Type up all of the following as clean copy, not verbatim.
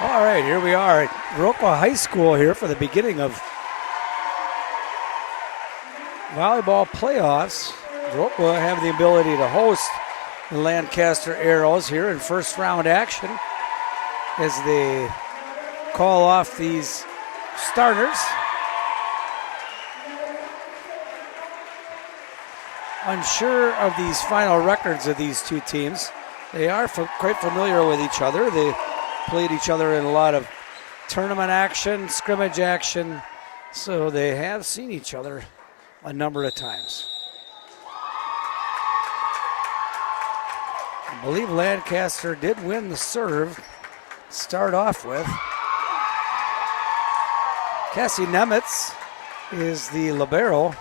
All right, here we are at Viroqua High School here for the beginning of volleyball playoffs. Viroqua have the ability to host the Lancaster Arrows here in first round action as they call off these starters. Unsure of these final records of these two teams. They are quite familiar with each other. They played each other in a lot of tournament action, scrimmage action, so they have seen each other a number of times. I believe Lancaster did win the serve to start off with. Cassie Nemitz is the libero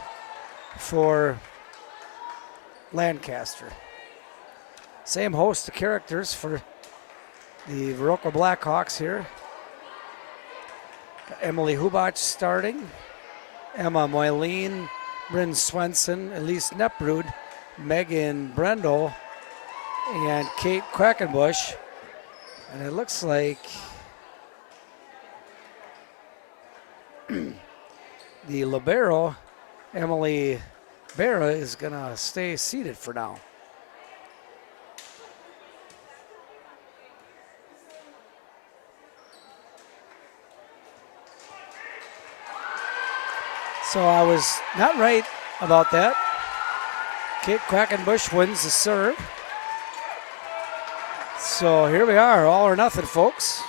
for Lancaster. Same host of characters for the Viroqua Blackhawks here. Emily Hubach starting, Emma Moyleen, Bryn Swenson, Elise Nepprud, Megan Brendel, and Kate Quackenbush. And it looks like the libero, Emily Berra, is going to stay seated for now. So I was not right about that. Kate Quackenbush wins the serve. So here we are, all or nothing, folks.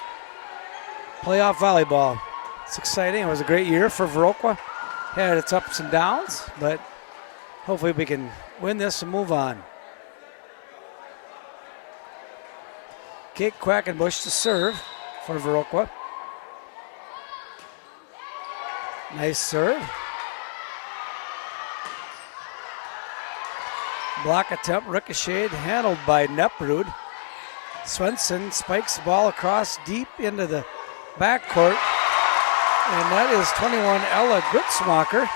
Playoff volleyball. It's exciting. It was a great year for Viroqua. Had its ups and downs, but hopefully we can win this and move on. Kate Quackenbush to serve for Viroqua. Nice serve. Block attempt ricocheted, handled by Nepprud. Swenson spikes the ball across deep into the backcourt. And that is 21 Ella Gutzmacher.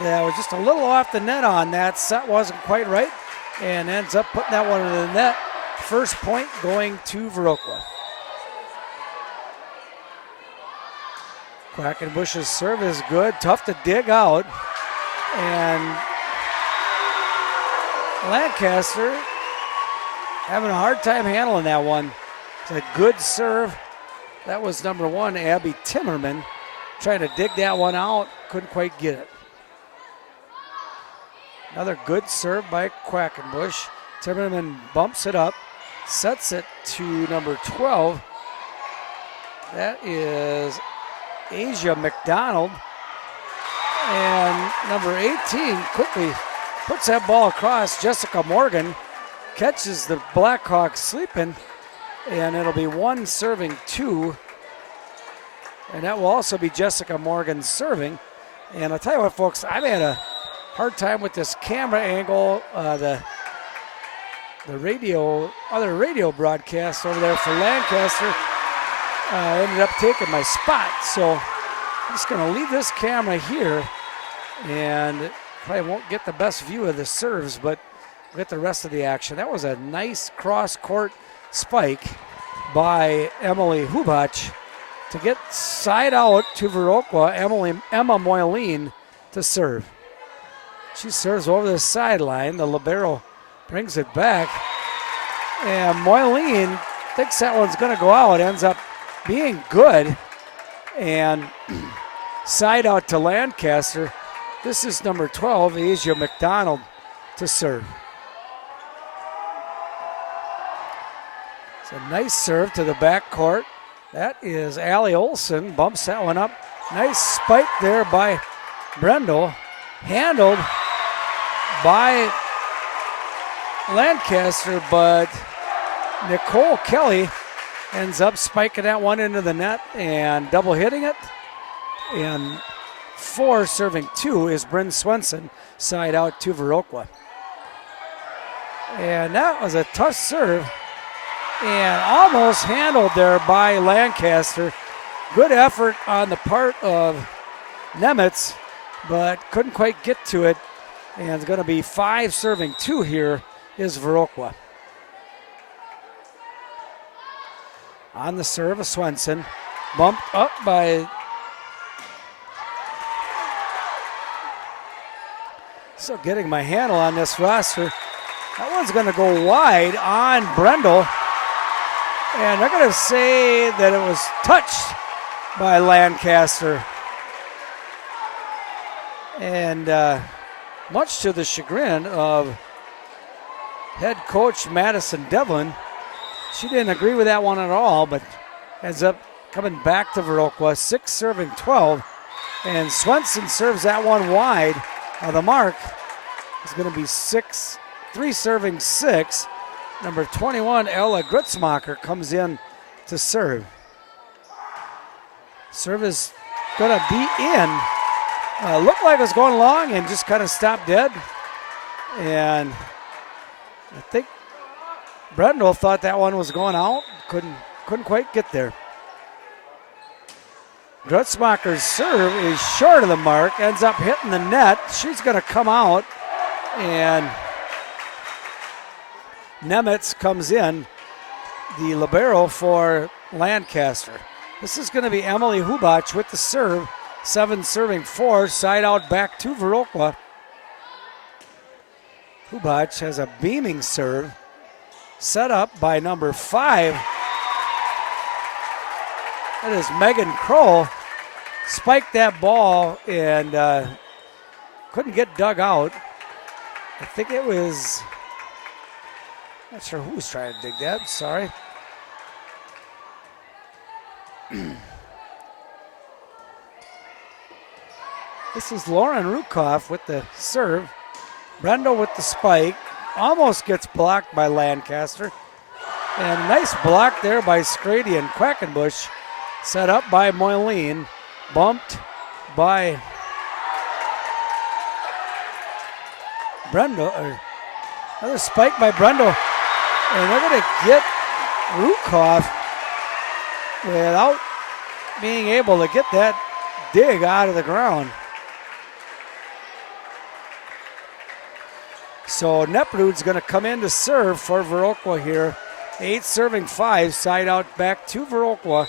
That was just a little off the net on that. Set wasn't quite right. And ends up putting that one in the net. First point going to Viroqua. Quackenbush's serve is good. Tough to dig out. And Lancaster having a hard time handling that one. It's a good serve. That was number one, Abby Timmerman, trying to dig that one out. Couldn't quite get it. Another good serve by Quackenbush. Timmerman bumps it up, sets it to number 12. That is Asia McDonald. And number 18 quickly puts that ball across. Jessica Morgan catches the Blackhawks sleeping, and it'll be one serving two. And that will also be Jessica Morgan serving. And I'll tell you what, folks, I've had a hard time with this camera angle. The other radio broadcast over there for Lancaster ended up taking my spot. So I'm just going to leave this camera here, and probably won't get the best view of the serves, but we'll get the rest of the action. That was a nice cross-court spike by Emily Hubach to get side out to Viroqua. Emma Moyleen to serve. She serves over the sideline. The libero brings it back. And Moyleen thinks that one's going to go out. Ends up being good. And side out to Lancaster. This is number 12, Asia McDonald, to serve. It's a nice serve to the backcourt. That is Allie Olson. Bumps that one up. Nice spike there by Brendel. Handled by Lancaster, but Nicole Kelly ends up spiking that one into the net and double hitting it. And 4 serving 2 is Bryn Swenson, side out to Viroqua. And that was a tough serve and almost handled there by Lancaster. Good effort on the part of Nemitz, but couldn't quite get to it. And it's going to be 5 serving 2 here is Viroqua. On the serve of Swenson. Bumped up by still getting my handle on this roster. That one's going to go wide on Brendel. And they're going to say that it was touched by Lancaster. And much to the chagrin of head coach Madison Devlin, she didn't agree with that one at all, but ends up coming back to Viroqua, 6 serving 12. And Swenson serves that one wide. The mark is going to be 3 serving 6. Number 21, Ella Grutzmacher, comes in to serve. Serve is going to be in. Looked like it was going long and just kind of stopped dead. And I think Brendel thought that one was going out. Couldn't quite get there. Grutzmacher's serve is short of the mark, ends up hitting the net. She's going to come out, and Nemitz comes in, the libero for Lancaster. This is going to be Emily Hubach with the serve. 7 serving 4, side out back to Viroqua. Hubach has a beaming serve, set up by number 5. That is Megan Kroll. Spiked that ball and couldn't get dug out. I think it was, not sure who was trying to dig that, sorry. This is Lauren Rukoff with the serve. Brendel with the spike. Almost gets blocked by Lancaster. And a nice block there by Scrady and Quackenbush. Set up by Moyleen. Bumped by Brendel. Another spike by Brendel. And they're going to get Rukoff without being able to get that dig out of the ground. So Neprud's going to come in to serve for Viroqua here. 8 serving 5, side out back to Viroqua.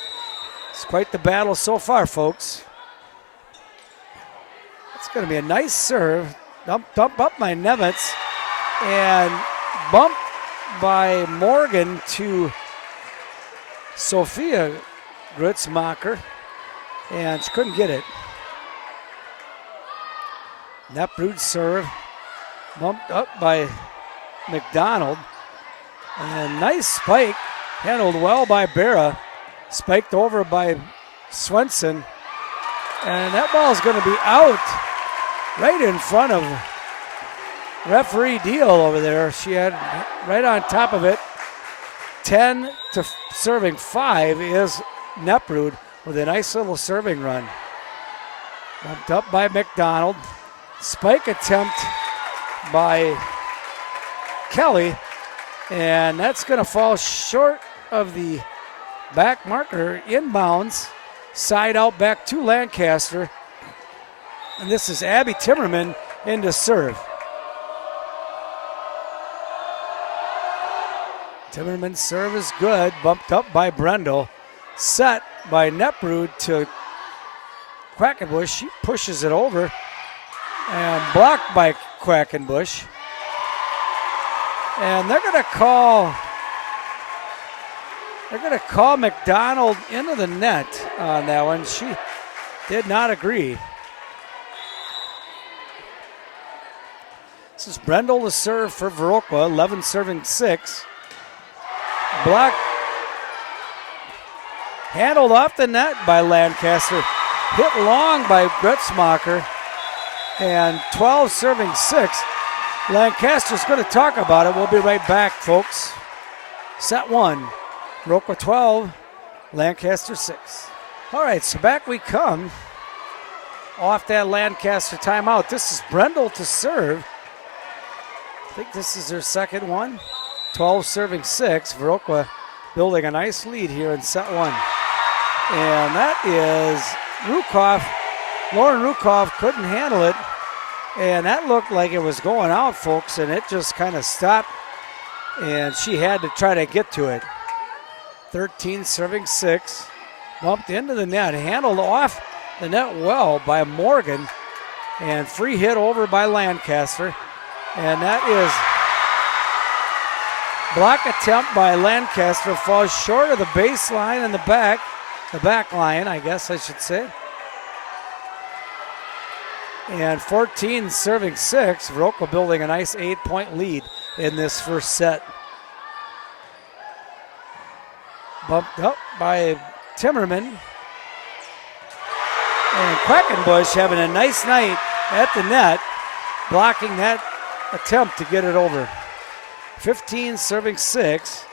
It's quite the battle so far, folks. It's going to be a nice serve. Dump up by Nemitz. And bumped by Morgan to Sophia Grutzmacher. And she couldn't get it. Neprud's serve. Bumped up by McDonald. And a nice spike. Handled well by Berra. Spiked over by Swenson. And that ball is going to be out right in front of referee Deal over there. She had right on top of it. 10 to serving 5 is Neprud with a nice little serving run. Bumped up by McDonald. Spike attempt by Kelly, and that's going to fall short of the back marker. Inbounds, side out back to Lancaster, and this is Abby Timmerman into serve. Timmerman's serve is good, bumped up by Brendel, set by Neprud to Quackenbush. She pushes it over and blocked by Quackenbush. And they're going to call McDonald into the net on that one. She did not agree. This is Brendel to serve for Viroqua, 11 serving 6. Block handled off the net by Lancaster. Hit long by Grutzmacher. And 12 serving 6. Lancaster's going to talk about it. We'll be right back, folks. Set 1. Viroqua 12, Lancaster 6. All right, so back we come off that Lancaster timeout. This is Brendel to serve. I think this is her second one. 12 serving 6. Viroqua building a nice lead here in set 1. And that is Rukoff. Lauren Rukoff couldn't handle it. And that looked like it was going out, folks, and it just kind of stopped. And she had to try to get to it. 13 serving 6. Bumped into the net, handled off the net well by Morgan, and free hit over by Lancaster. And that is block attempt by Lancaster, falls short of the baseline and the back line, I guess I should say. And 14 serving 6, Viroqua building a nice 8-point lead in this first set. Bumped up by Timmerman. And Quackenbush having a nice night at the net, blocking that attempt to get it over. 15 serving 6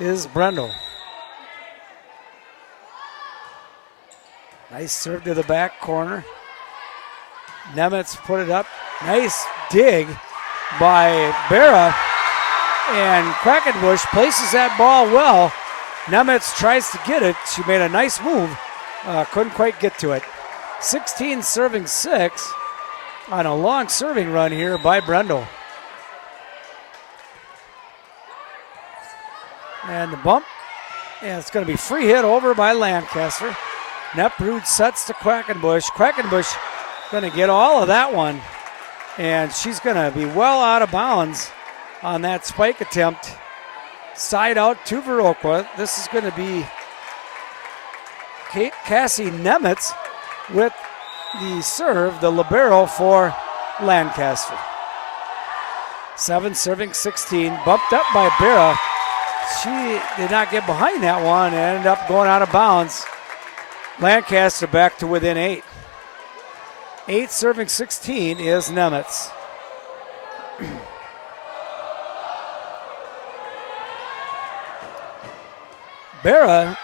is Brendel. Nice serve to the back corner. Nemitz put it up. Nice dig by Berra. And Quackenbush places that ball well. Nemitz tries to get it. She made a nice move. Couldn't quite get to it. 16 serving 6 on a long serving run here by Brendel. And the bump. And it's going to be free hit over by Lancaster. Neprud sets to Quackenbush. Quackenbush going to get all of that one. And she's going to be well out of bounds on that spike attempt. Side out to Viroqua. This is going to be Cassie Nemitz with the serve, the libero for Lancaster. 7 serving 16, bumped up by Berra. She did not get behind that one and ended up going out of bounds. Lancaster back to within 8. 8 serving 16 is Nemitz. Berra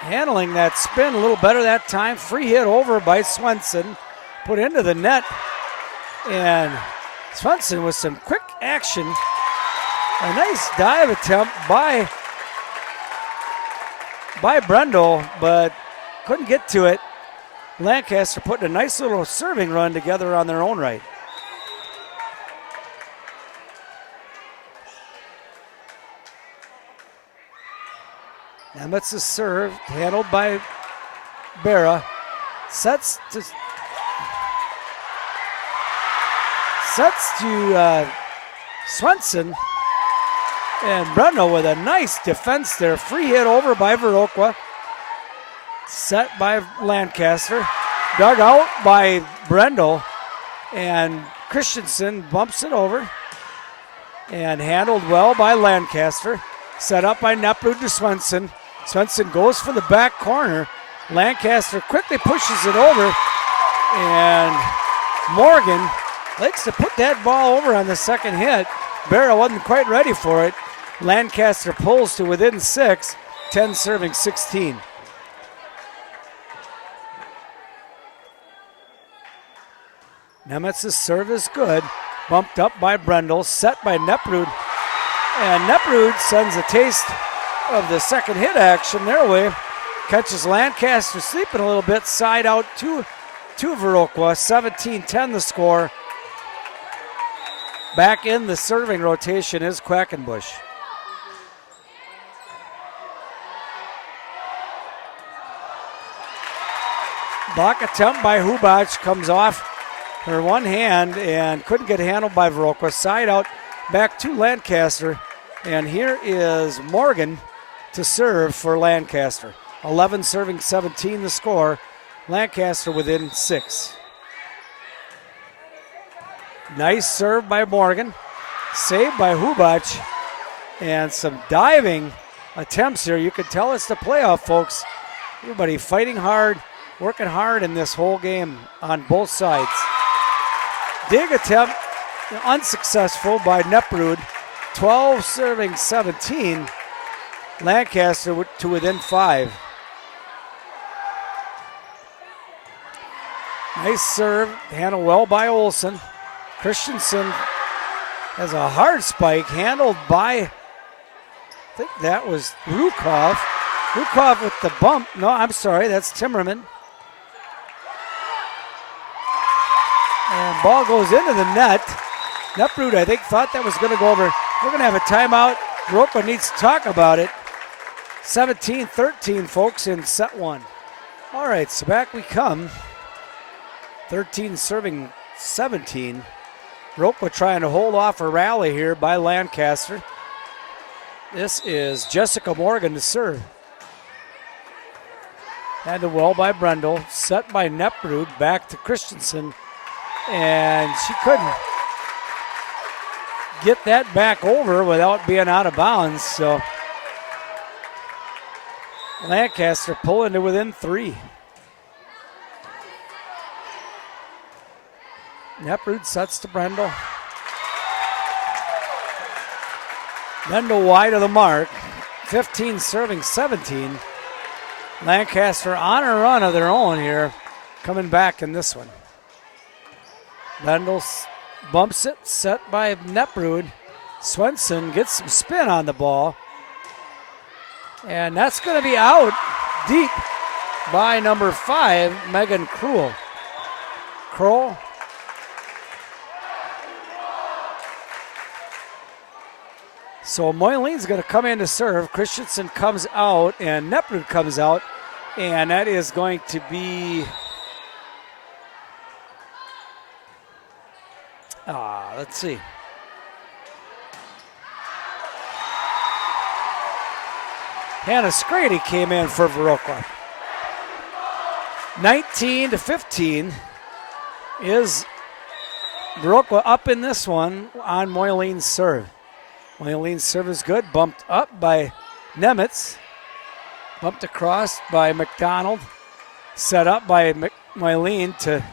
handling that spin a little better that time. Free hit over by Swenson. Put into the net. And Swenson with some quick action. A nice dive attempt by Brendel, but couldn't get to it. Lancaster putting a nice little serving run together on their own right. Nemitz's serve, handled by Berra. Sets to Swenson. And Brendel with a nice defense there. Free hit over by Viroqua. Set by Lancaster. Dug out by Brendel. And Christensen bumps it over. And handled well by Lancaster. Set up by Neprud to Swenson. Swenson goes for the back corner. Lancaster quickly pushes it over. And Morgan likes to put that ball over on the second hit. Berra wasn't quite ready for it. Lancaster pulls to within 6, 10 serving 16. Nemitz's serve is good. Bumped up by Brendel, set by Neprud. And Neprud sends a taste of the second hit action their way. Catches Lancaster sleeping a little bit, side out to Viroqua. 17-10 the score. Back in the serving rotation is Quackenbush. Block attempt by Hubac comes off her one hand and couldn't get handled by Viroqua. Side out back to Lancaster. And here is Morgan to serve for Lancaster. 11 serving 17 the score. Lancaster within 6. Nice serve by Morgan. Saved by Hubac. And some diving attempts here. You can tell it's the playoff, folks. Everybody fighting hard, working hard in this whole game on both sides. Dig attempt unsuccessful by Neprud. 12 serving 17. Lancaster to within 5. Nice serve, handled well by Olsen. Christensen has a hard spike, handled by, I think that was Rukov. Rukov with the bump. No, I'm sorry, that's Timmerman. And ball goes into the net. Neprud, I think, thought that was going to go over. We're going to have a timeout. Viroqua needs to talk about it. 17-13, folks, in set one. All right, so back we come. 13 serving 17. Viroqua trying to hold off a rally here by Lancaster. This is Jessica Morgan to serve. Handled well by Brendel, set by Neprud, back to Christensen, and she couldn't get that back over without being out of bounds, so Lancaster pulling to within 3. Neprud sets to Brendel. Brendel wide of the mark, 15 serving 17. Lancaster on a run of their own here, coming back in this one. Brendel bumps it, set by Neprud. Swenson gets some spin on the ball. And that's going to be out deep by number 5, Megan Kroll. Kroll. So Moylene's going to come in to serve. Christensen comes out and Neprud comes out. And that is going to be, let's see. Hannah Scrady came in for Viroqua. 19-15 is Viroqua up in this one on Moylene's serve. Moylene's serve is good, bumped up by Nemitz. Bumped across by McDonald. Set up by Moylene to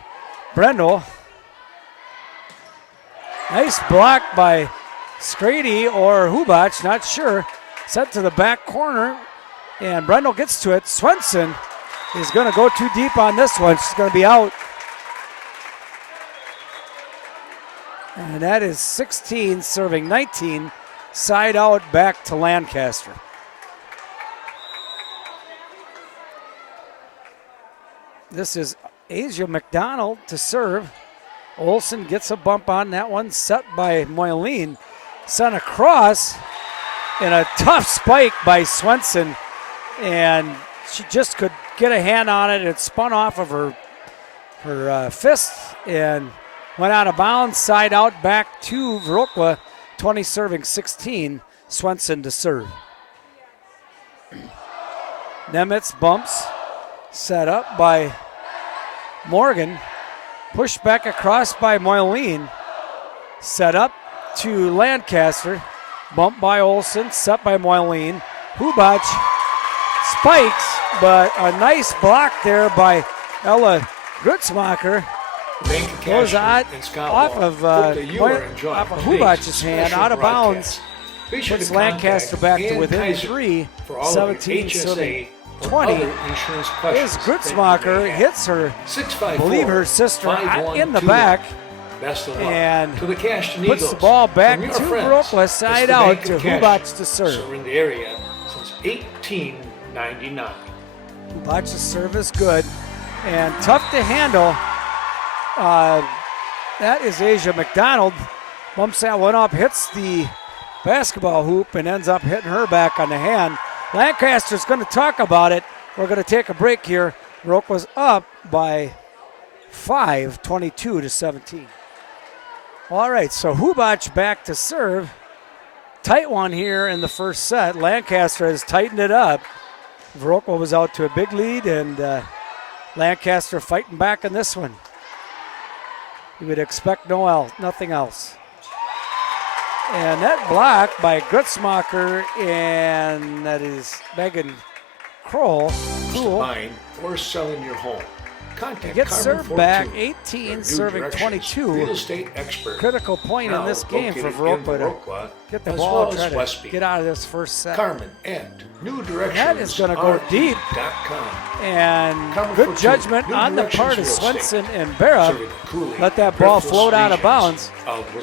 Brendel. Nice block by Scrady or Hubach, not sure. Set to the back corner, and Brendel gets to it. Swenson is going to go too deep on this one. She's going to be out. And that is 16 serving 19. Side out back to Lancaster. This is Asia McDonald to serve. Olsen gets a bump on that one, set by Moylene. Sent across, and a tough spike by Swenson. And she just could get a hand on it. It spun off of her fist and went out of bounds, side out back to Viroqua. 20 serving 16, Swenson to serve. Nemitz bumps, set up by Morgan, pushed back across by Moyline, set up to Lancaster, bumped by Olsen, set by Moyline. Hubach spikes, but a nice block there by Ella Grutzmacher. Goes off of Hubach's hand, out of bounds. Puts Lancaster back to within 3, 17 serving 20. Is Grutzmacher hits her, I believe her sister, in the back, and puts the ball back to Viroqua, side out to Hubach to serve. In the area since 1899. Hubach's serve is good and tough to handle. That is Asia McDonald. Bumps that one up, hits the basketball hoop, and ends up hitting her back on the hand. Lancaster's going to talk about it. We're going to take a break here. Viroqua's up by 5, 22-17. All right, so Hubach back to serve. Tight one here in the first set. Lancaster has tightened it up. Viroqua was out to a big lead, and Lancaster fighting back in this one. You would expect nothing else. And that block by Grutzmacher, and that is Megan Kroll. Buying or selling your home. Contact Gets Carmen served back, Fortune, 18 serving 22. Real estate expert. Critical point in this game for Viroqua to get the ball, try to get out of this first set. Carmen at New Directions. That is going to go deep. And Carmen good Fortune, judgment New on the Directions part of Real Estate. Swenson and Barra. Let that ball float out of bounds.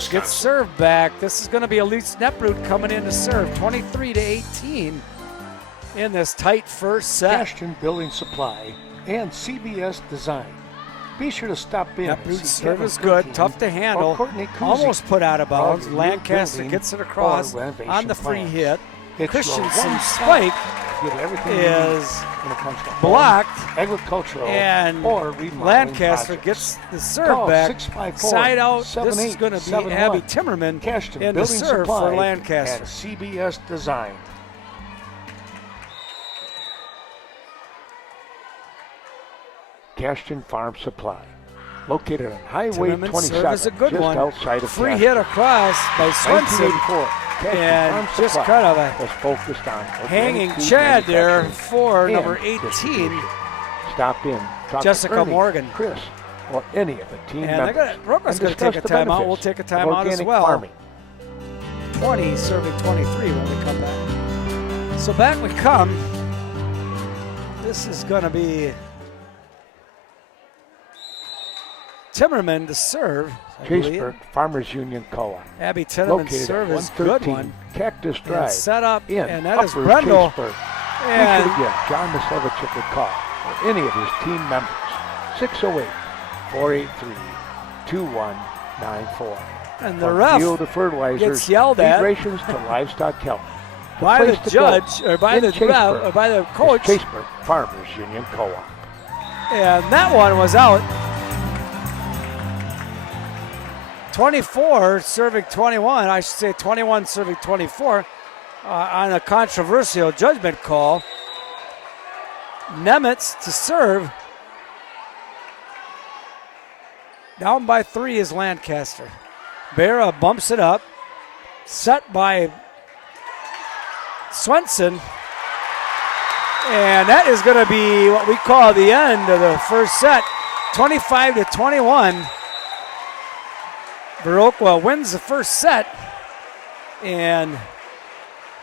Gets served back. This is going to be Elise Neprud coming in to serve. 23-18 in this tight first set. Ashton Building Supply and CBS Design. Be sure to stop in. Neprud's serve is good, tough to handle. Almost put out of bounds. Lancaster gets it across on the free hit. Christensen spike, get everything you need is when it comes to blocked, agricultural and or remodeling Lancaster projects. gets the serve Call back. 654 Side out. This is 78 going to be 71. Abby Timmerman Cashton in the Building serve Supply for Lancaster. and CBS Design. Cashton Farm Supply, located on Highway Timmerman's 27, serve is a good just one. outside of Free Cashton. hit across by Swenson. 1984, Cashton And Farm just Supply kind of a was focused on hanging organic food Chad there manufacturing for and number 18. distribution. Stop in, talk Jessica to Ernie, Morgan. Chris, or any of the team And members. Viroqua's and going to take a discuss the timeout. We'll benefits take a of timeout as organic well. farming. 20 serving 23 when we come back. So back we come. This is going to be Timmerman to serve. I believe. Chaseburg Farmers Union Co-op, Abby Timmerman's located serve at is a good 113 one. Cactus And Drive set up, in and that is Upper Brendel. Chaseburg. And We could give John Misevich a call or any of his team members. 608-483-2194. And the From ref fuel to fertilizers, gets yelled feed at rations to livestock health. by the place to go judge, or by in the ref, Chaseburg or by the is coach, Chaseburg Farmers Union Co-op. and that one was out. 24 serving 21, I should say 21 serving 24 on a controversial judgment call. Nemitz to serve. Down by 3 is Lancaster. Berra bumps it up. Set by Swenson. And that is going to be what we call the end of the first set. 25-21. Viroqua wins the first set. And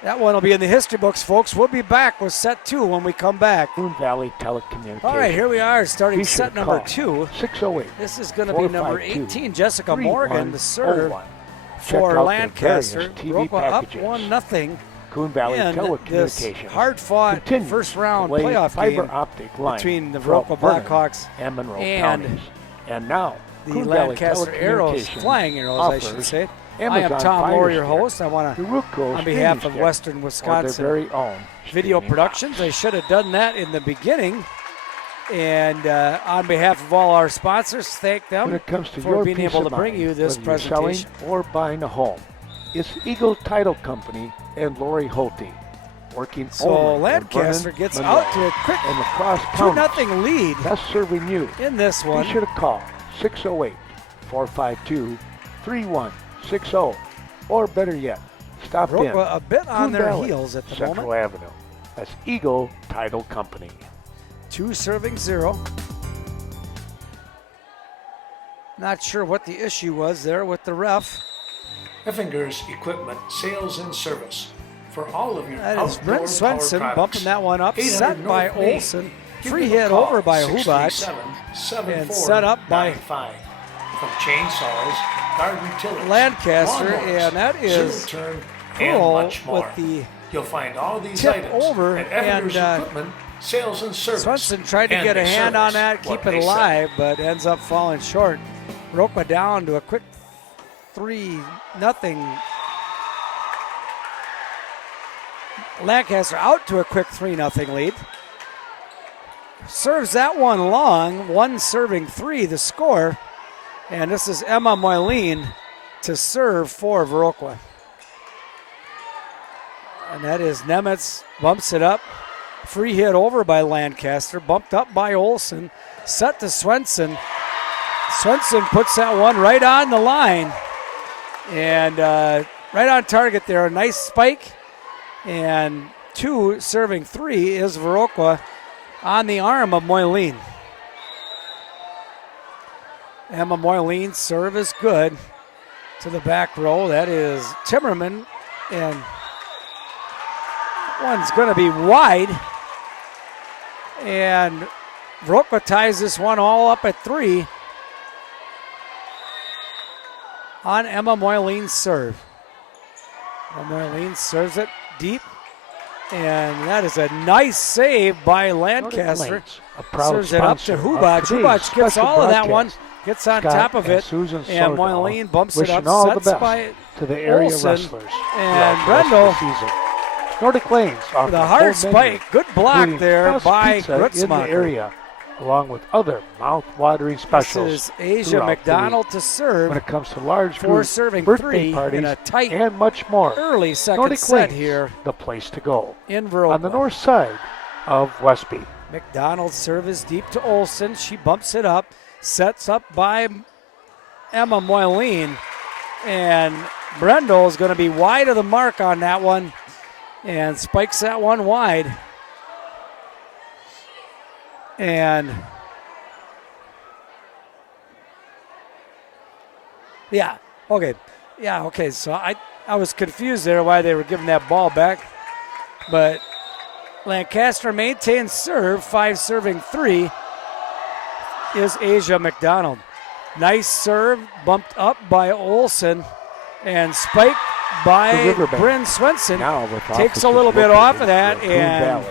that one will be in the history books, folks. We'll be back with set 2 when we come back. Moon Valley Telecommunications. All right, here we are starting Be sure set to number call 2. 608. This is going to be number 18, Jessica Morgan, the serve 3101. Check for out their Lancaster. various TV Viroqua up packages. 1-0 Coon Valley in this Telecommunications hard-fought continues first to round lay playoff fiber game optic line between the throughout Viroqua Vernon Blackhawks and Monroe and counties. And now the Coon Valley Lancaster Arrows, Telecommunications Flying Arrows, I should offers say. I am Amazon Tom Fire Lohr, your Stick, host. I want to, Viroqua on behalf streaming of stick, Western or their Wisconsin very own Video streaming Productions. box. I should have done that in the beginning. And on behalf of all our sponsors, thank When them it comes to for your being peace able to of bring mind, you this whether you're presentation. selling or buying a home, it's Eagle Title Company and Lori Holte working So only in Lancaster Vernon, gets Monroe, out to a quick and across counties. 2-0 lead Best serving you. in this one. Be sure to call 608-452-3160, or better yet, stop in Viroqua a bit on Coon their Valley, heels at the Central moment. Avenue. That's Eagle Title Company. 2 serving 0. Not sure what the issue was there with the ref. Effinger's Equipment Sales and Service. For all of your That is outdoor Brent power Swenson products. bumping that one up. 800 Set by North Main. Olson. Give Free them a hit call, over by Hubach. 637-7495. and set up by From chainsaws, garden tillers, Lancaster, lawnmowers, and that is zero-turn, and Pearl much more. with the You'll find all these tip items over, at Effinger's and, Equipment Sales and Service. Swenson tried to And get a they hand on service that, what keep it they sell. alive, but ends up falling short. Viroqua down to a quick 3-0. Lancaster out to a quick 3-0 lead. Serves that one long, 1 serving 3 the score. And this is Emma Moyleen to serve for Viroqua. And that is Nemitz, bumps it up. Free hit over by Lancaster, bumped up by Olson. Set to Swenson. Swenson puts that one right on the line. And right on target there, a nice spike. And 2 serving 3 is Viroqua on the arm of Moyleen. Emma Moyleen's serve is good to the back row. That is Timmerman, and one's going to be wide. And Viroqua ties this one all up at 3 on Emma Moyleen's serve. Emma Moyleen serves it deep, and that is a nice save by Lancaster. A proud Serves it up to sponsor of Hubach. today's Hubach gets special all of that one, broadcast. gets on Scott top of and it, Susan and Sordahl Moyleen bumps it wishing up, all the sets best by to the area Olson, wrestlers and throughout the rest of Brendel the season. Nordic Lanes offers The a hard full menu, spike. Good block including there best by pizza in the Grutzmacher. area, along with other mouth-watering specials. This is Asia throughout the McDonald week. to serve. When it comes to large Four group serving birthday three parties in a tight and much more, early second Nordic set Lanes, here the place to go. in Viroqua. On the north side of Westby. McDonald's serve is deep to Olsen. She bumps it up, sets up by Emma Moyleen, and Brendel is going to be wide of the mark on that one and spikes that one wide. And okay. So I was confused there why they were giving that ball back. But Lancaster maintains serve. 5 serving 3 is Asia McDonald. Nice serve, bumped up by Olsen and spiked by Bryn Swenson. Now with takes a little bit off of that and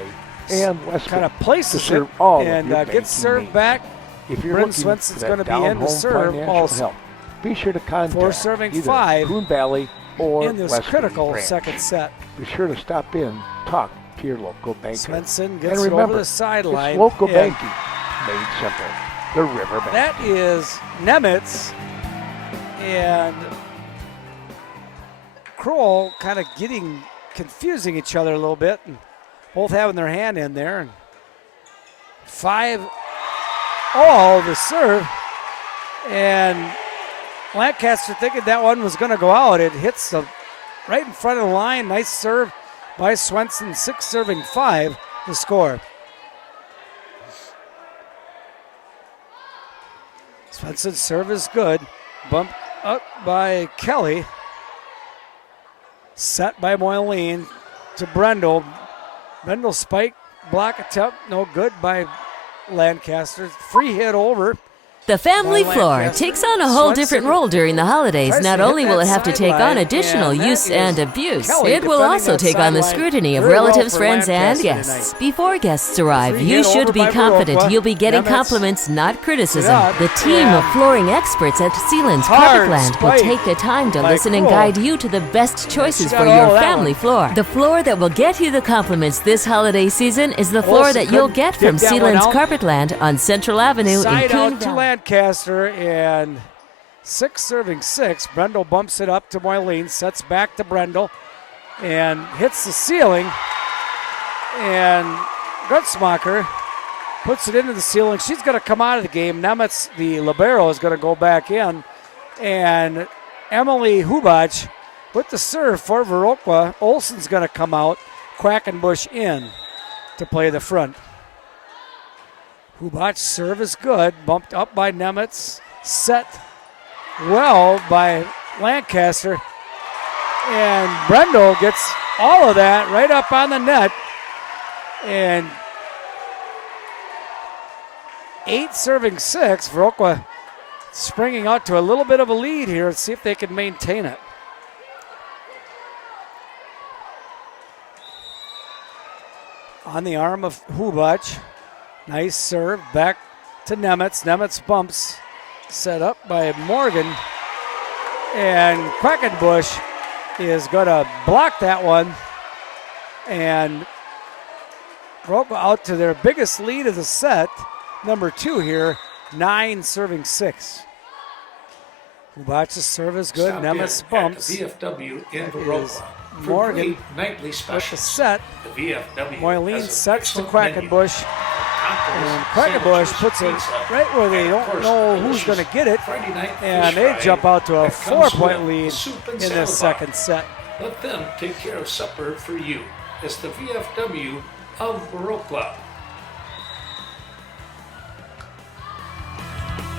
kind of places it and gets served back. If you're Bryn looking Swenson's for going that to be in to down-home serve financial also. help, be sure to contact For serving either 5 Coon Valley or in this Westby critical branch. second set. Be sure to stop in, talk to your local banker. Swenson And gets it remember, over the sideline. it's local and banking made simple. The River Bank. that is Nemitz and Kroll kind of confusing each other a little bit, and both having their hand in there. And 5 all the serve, and Lancaster thinking that one was going to go out. It hits right in front of the line. Nice serve by Swenson. 6 serving 5 the score. Swenson's serve is good. Bumped up by Kelly. Set by Moyleen to Brendel. Brendel spike, block attempt, no good by Lancaster. Free hit over. The family By floor Lancaster. takes on a whole different Swenson role during the holidays. tries Not to hit only will that it have to take on sideline, additional and that use is and abuse, Kelly it will defending also that take on the sideline scrutiny of very well relatives, for friends, and Lancaster guests. tonight. Before guests arrive, Free you hit should over be by confident Viroqua. you'll be getting Nemitz compliments, not criticism. up, The team and of flooring experts at Sealand's hard Carpetland will spike take the time to by listen and Kroll. guide you to the best choices got for all your that family one. floor. The floor that will get you the compliments this holiday season is the floor Olsen that you'll couldn't get dig from that one Sealand's out. Carpetland on Central Avenue in Side Coon out to Valley. Lancaster, and 6 serving 6. Brendel bumps it up to Moyleen, sets back to Brendel, and hits the ceiling. And Grutzmacher puts it into the ceiling. She's going to come out of the game. Nemitz, the libero, is going to go back in. And Emily Hubach with the serve for Viroqua. Olsen's going to come out. Quackenbush in to play the front. Hubach's serve is good. Bumped up by Nemitz. Set well by Lancaster. And Brendel gets all of that right up on the net. And 8 serving 6. Viroqua springing out to a little bit of a lead here. Let's see if they can maintain it. On the arm of Hubach. Nice serve back to Nemitz. Nemitz bumps. Set up by Morgan. And Quackenbush is going to block that one. And Viroqua out to their biggest lead of the set. Number 2 here. 9 serving 6. Hubach's serve is good. Stop Nemitz in bumps. at the VFW in That Viroqua is for Morgan great nightly with the specials. set. The VFW Moyleen has an sets to excellent menu. Quackenbush. And Quackenbush puts it right where they don't know who's going to get it. And they jump out to a 4-point lead in this second set. Let them take care of supper for you. It's the VFW of Viroqua.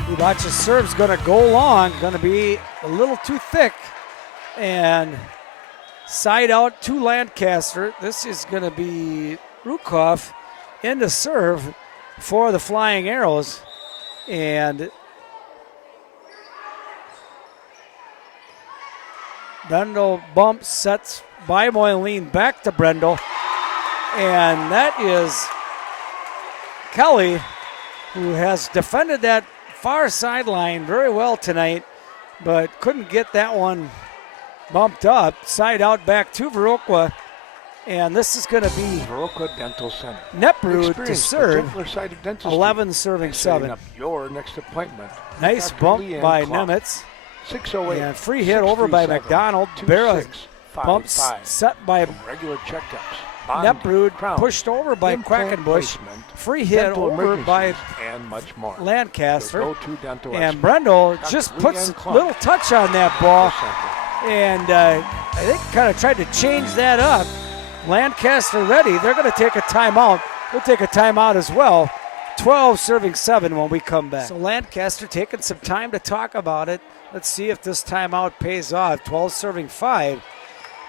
Hubach's serve's going to go long, going to be a little too thick. And side out to Lancaster. This is going to be Rukoff into serve for the Flying Arrows. And Brendel bumps, sets by Moyleen back to Brendel. And that is Kelly, who has defended that far sideline very well tonight, but couldn't get that one bumped up. Side out back to Viroqua. And this is going to be Viroqua Dental Center. Neprud to Experience the serve. gentler side of dentistry. 11 serving Setting 7. up your next appointment. Nice Dr. bump Leanne by Klopp. Nemitz. 608. And free hit over by 637, McDonald. Barra 2655. bumps set by From regular checkups. Bond, Neprud, crown, pushed over by implant Quackenbush. placement, Free hit dental over by emergencies, and much more. Lancaster. Your go-to dental And expert. Brendel Dr. just Leanne puts a Klopp. little touch on that ball. Center. And I think kind of tried to change that up. Lancaster ready. They're going to take a timeout. We'll take a timeout as well. 12 serving 7 when we come back. So Lancaster taking some time to talk about it. Let's see if this timeout pays off. 12 serving 5.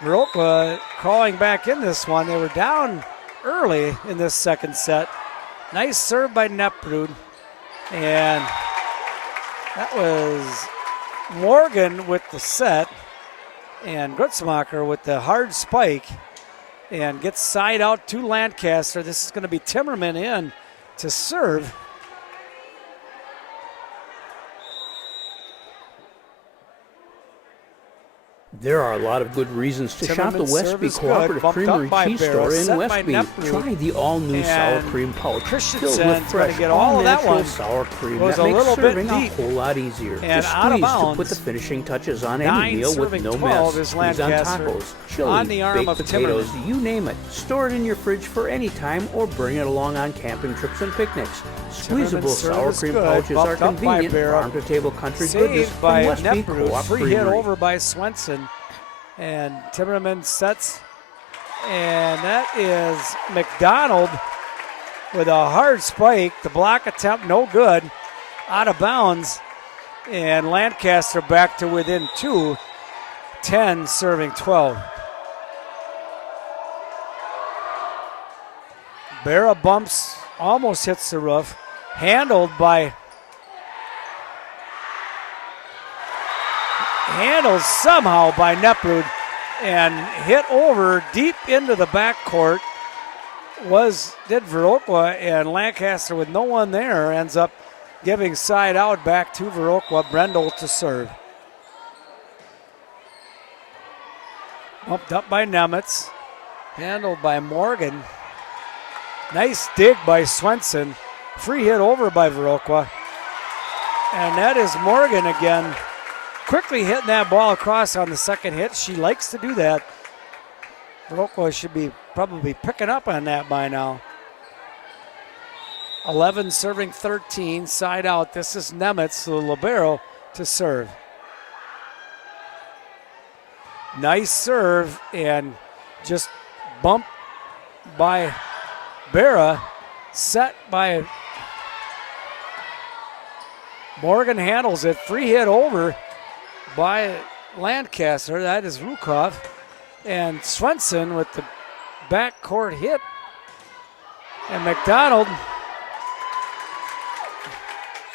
Viroqua crawling back in this one. They were down early in this second set. Nice serve by Neprud. And that was Morgan with the set. And Grutzmacher with the hard spike. And gets side out to Lancaster. This is going to be Timmerman in to serve. There are a lot of good reasons to shop the Timmerman's Westby serve is Cooperative good. Bumped Creamery up by Cheese Barra, Store in set by Westby. Neprud. Try the all-new sour And cream pouch filled Christensen with trying fresh, to get all of that all-natural one. sour cream Goes that a makes little bit serving deep. a whole lot easier. And Just out of squeeze to bounds. put the finishing touches on 9 any meal with serving no 12 mess. is Squeeze on Lancaster. tacos, chili, On the arm baked of potatoes, Timmerman. you name it. Store it in your fridge for any time or bring it along on camping trips and picnics. Squeezable Timmerman's serve sour is cream good. pouches are Bumped up by convenient Barra. farm-to-table country goodness Saved from by Westby Neprud. Co-op Free hit Creamery. over by Swenson. And Timmerman sets. And that is McDonald with a hard spike. The block attempt no good. Out of bounds. And Lancaster back to within 2. 10 serving 12. Barra bumps, almost hits the roof. Handled somehow by Neprud and hit over deep into the backcourt. Did Viroqua, and Lancaster with no one there ends up giving side out back to Viroqua. Brendel to serve. Bumped up by Nemitz. Handled by Morgan. Nice dig by Swenson. Free hit over by Viroqua. And that is Morgan again. Quickly hitting that ball across on the second hit. She likes to do that. Viroqua should be probably picking up on that by now. 11 serving 13, side out. This is Nemitz, the libero, to serve. Nice serve and just bumped by Barra, set by Morgan, handles it. Free hit over by Lancaster. That is Rukov. And Swenson with the backcourt hit. And McDonald.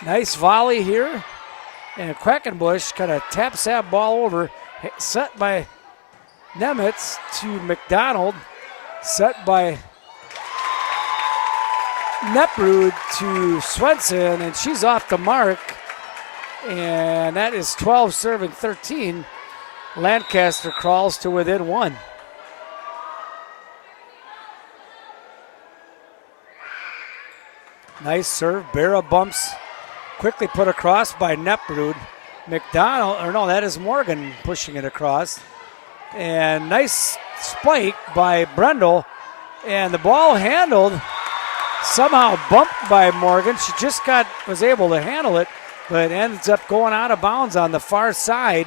Nice volley here. And Quackenbush kind of taps that ball over. Set by Nemitz to McDonald. Set by Neprud to Swenson, and she's off the mark. And that is 12 serving 13. Lancaster crawls to within 1. Nice serve. Barra bumps. Quickly put across by Neprud. That is Morgan pushing it across. And nice spike by Brendel. And the ball handled. Somehow bumped by Morgan. She just was able to handle it, but ends up going out of bounds on the far side.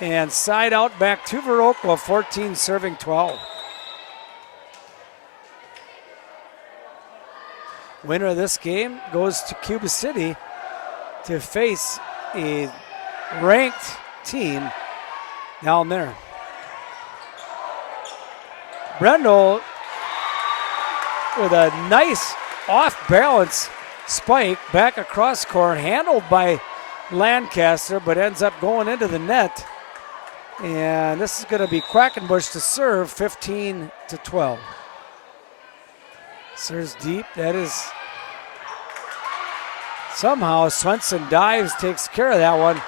And side out back to Viroqua, 14 serving 12. Winner of this game goes to Cuba City to face a ranked team down there. Brendel with a nice off-balance spike back across court, handled by Lancaster, but ends up going into the net. And this is going to be Quackenbush to serve, 15 to 12. Serves deep. That is somehow Swenson dives, takes care of that one.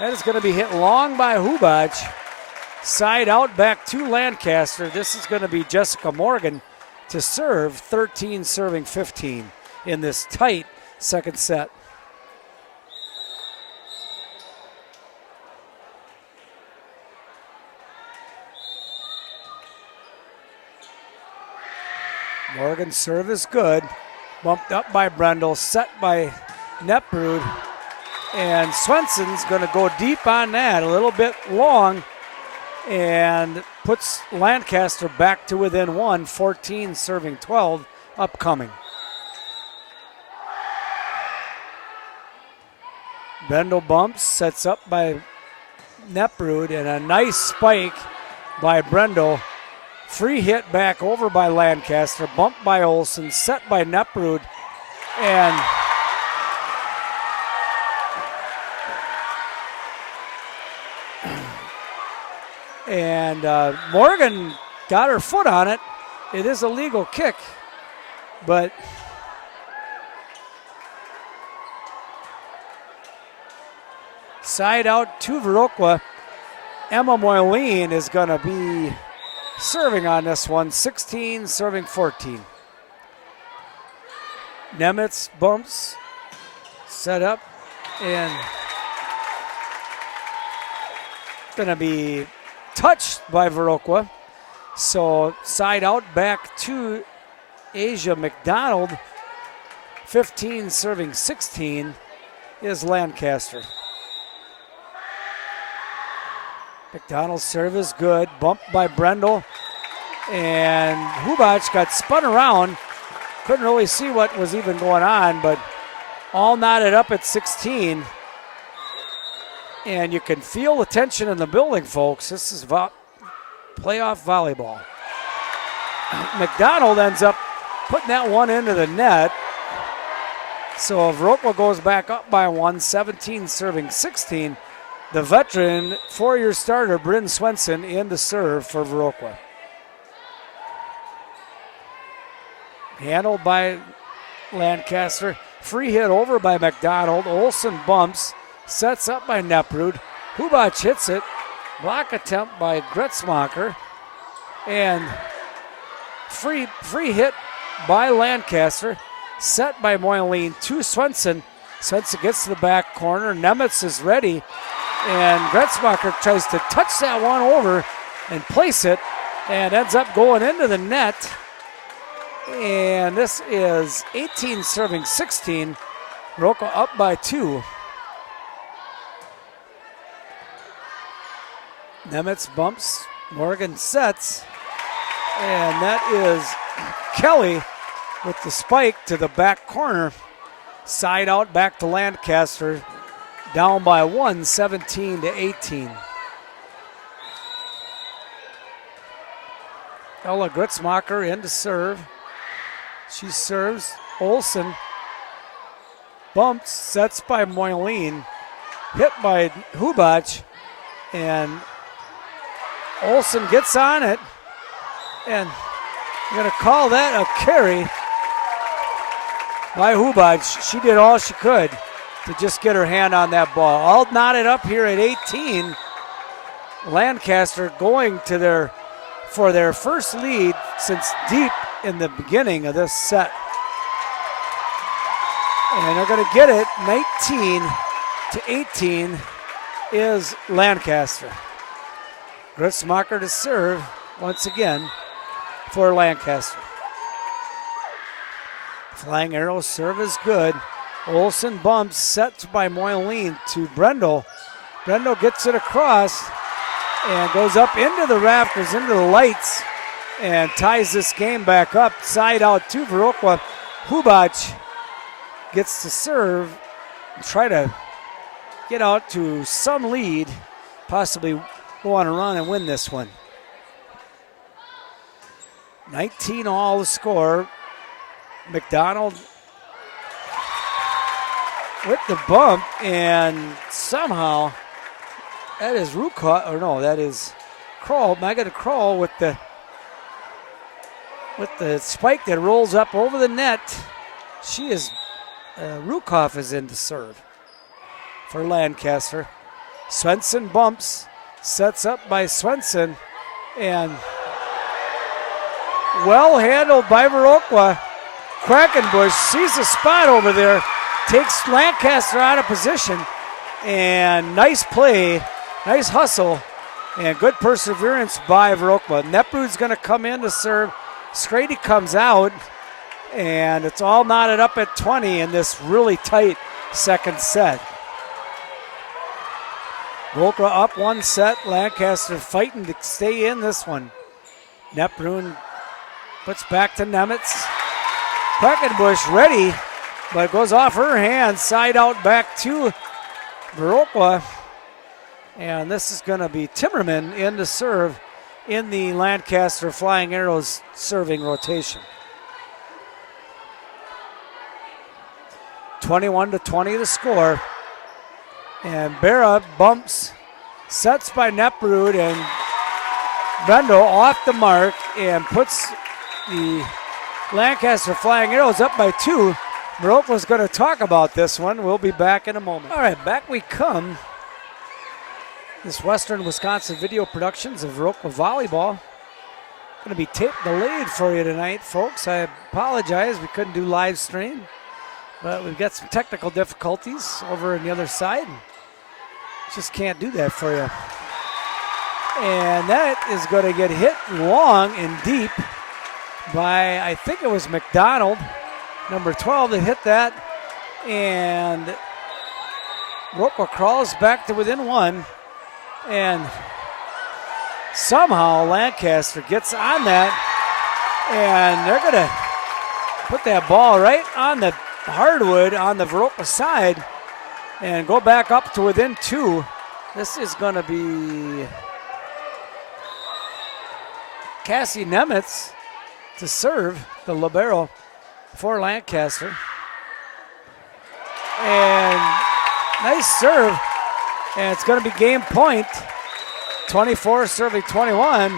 That is going to be hit long by Hubach. Side out back to Lancaster. This is going to be Jessica Morgan to serve, 13 serving 15 in this tight second set. Morgan's serve is good. Bumped up by Brendel, set by Neprud. And Swenson's going to go deep on that, a little bit long, and puts Lancaster back to within 1, 14 serving 12 upcoming. Brendel bumps, sets up by Neprud, and a nice spike by Brendel. Free hit back over by Lancaster, bumped by Olsen, set by Neprud, and Morgan got her foot on it. It is a legal kick, but side out to Viroqua. Emma Moyleen is going to be serving on this one, 16 serving 14. Nemitz bumps, set up, and going to be touched by Viroqua. So side out back to Asia McDonald. 15 serving 16 is Lancaster. McDonald's serve is good. Bumped by Brendel. And Hubach got spun around. Couldn't really see what was even going on, but all knotted up at 16. And you can feel the tension in the building, folks. This is playoff volleyball. McDonald ends up putting that one into the net. So Viroqua goes back up by 1, 17 serving 16. The veteran, 4-year starter, Bryn Swenson, in to serve for Viroqua. Handled by Lancaster. Free hit over by McDonald. Olsen bumps. Sets up by Neprud. Hubach hits it. Block attempt by Gretzmacher. And free hit by Lancaster. Set by Moyleen to Swenson. Swenson gets to the back corner. Nemitz is ready. And Gretzmacher tries to touch that one over and place it. And ends up going into the net. And this is 18 serving 16. Viroqua up by 2. Nemitz bumps, Morgan sets, and that is Kelly with the spike to the back corner. Side out back to Lancaster, down by 1, 17 to 18. Ella Gretzmacher in to serve. She serves. Olsen bumps, sets by Moyleen, hit by Hubach, and Olsen gets on it, and I'm going to call that a carry by Hubach. She did all she could to just get her hand on that ball. All knotted up here at 18. Lancaster going to for their first lead since deep in the beginning of this set. And they're going to get it 19 to 18 is Lancaster. Gretzmacher to serve once again for Lancaster. Flying arrow serve is good. Olsen bumps, set by Moyleen to Brendel. Brendel gets it across and goes up into the rafters, into the lights, and ties this game back up. Side out to Viroqua. Hubach gets to serve, try to get out to some lead, possibly go on a run and win this one. 19 all the score. McDonald with the bump, and somehow that is Ruka, or no, that is Kroll. I got to Kroll with the spike that rolls up over the net. She is Rukoff is in to serve for Lancaster. Swenson bumps, Sets up by Swenson, and well handled by Viroqua. Quackenbush sees the spot over there, takes Lancaster out of position, and nice play, nice hustle, and good perseverance by Viroqua. Neprud's going to come in to serve. Scrady comes out, and it's all knotted up at 20 in this really tight second set. Viroqua up one set. Lancaster fighting to stay in this one. Neprud puts back to Nemitz. Quackenbush ready, but it goes off her hand. Side out back to Viroqua. And this is going to be Timmerman in to serve in the Lancaster Flying Arrows serving rotation. 21-20 the score. And Berra bumps, sets by Neprud, and Brendel off the mark and puts the Lancaster Flying Arrows up by 2. Viroqua's going to talk about this one. We'll be back in a moment. All right, back we come. This Western Wisconsin Video Productions of Viroqua Volleyball. Going to be tape delayed for you tonight, folks. I apologize. We couldn't do live stream, but we've got some technical difficulties over on the other side. Just can't do that for you. And that is going to get hit long and deep by, I think it was McDonald, number 12, that hit that. And Viroqua crawls back to within 1. And somehow Lancaster gets on that. And they're going to put that ball right on the hardwood on the Viroqua side and go back up to within 2. This is going to be Cassie Nemitz to serve the libero for Lancaster. And nice serve. And it's going to be game point. 24 serving 21.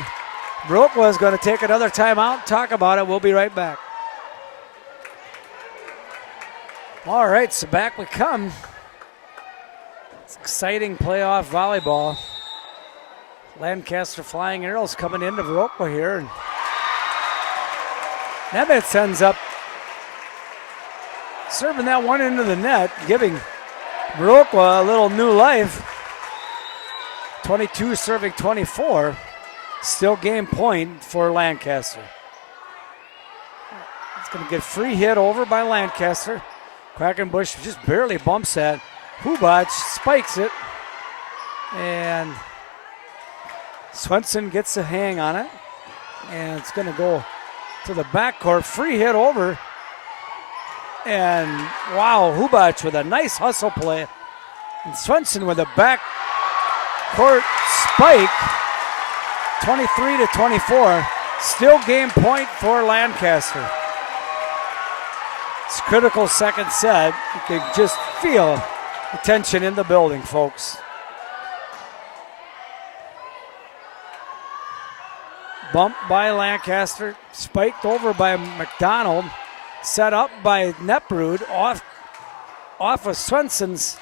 Viroqua is going to take another timeout. Talk about it. We'll be right back. All right, so back we come. It's exciting playoff volleyball. Lancaster Flying Arrows coming into Viroqua here. And Nemitz ends up serving that one into the net, giving Viroqua a little new life. 22 serving 24. Still game point for Lancaster. It's going to get free hit over by Lancaster. Quackenbush just barely bumps that. Hubac spikes it. And Swenson gets a hang on it. And it's going to go to the backcourt. Free hit over. And wow, Hubac with a nice hustle play. And Swenson with a backcourt spike. 23-24. Still game point for Lancaster. It's critical second set. You can just feel the tension in the building, folks. Bumped by Lancaster, spiked over by McDonald, set up by Neprud, off of Swenson's.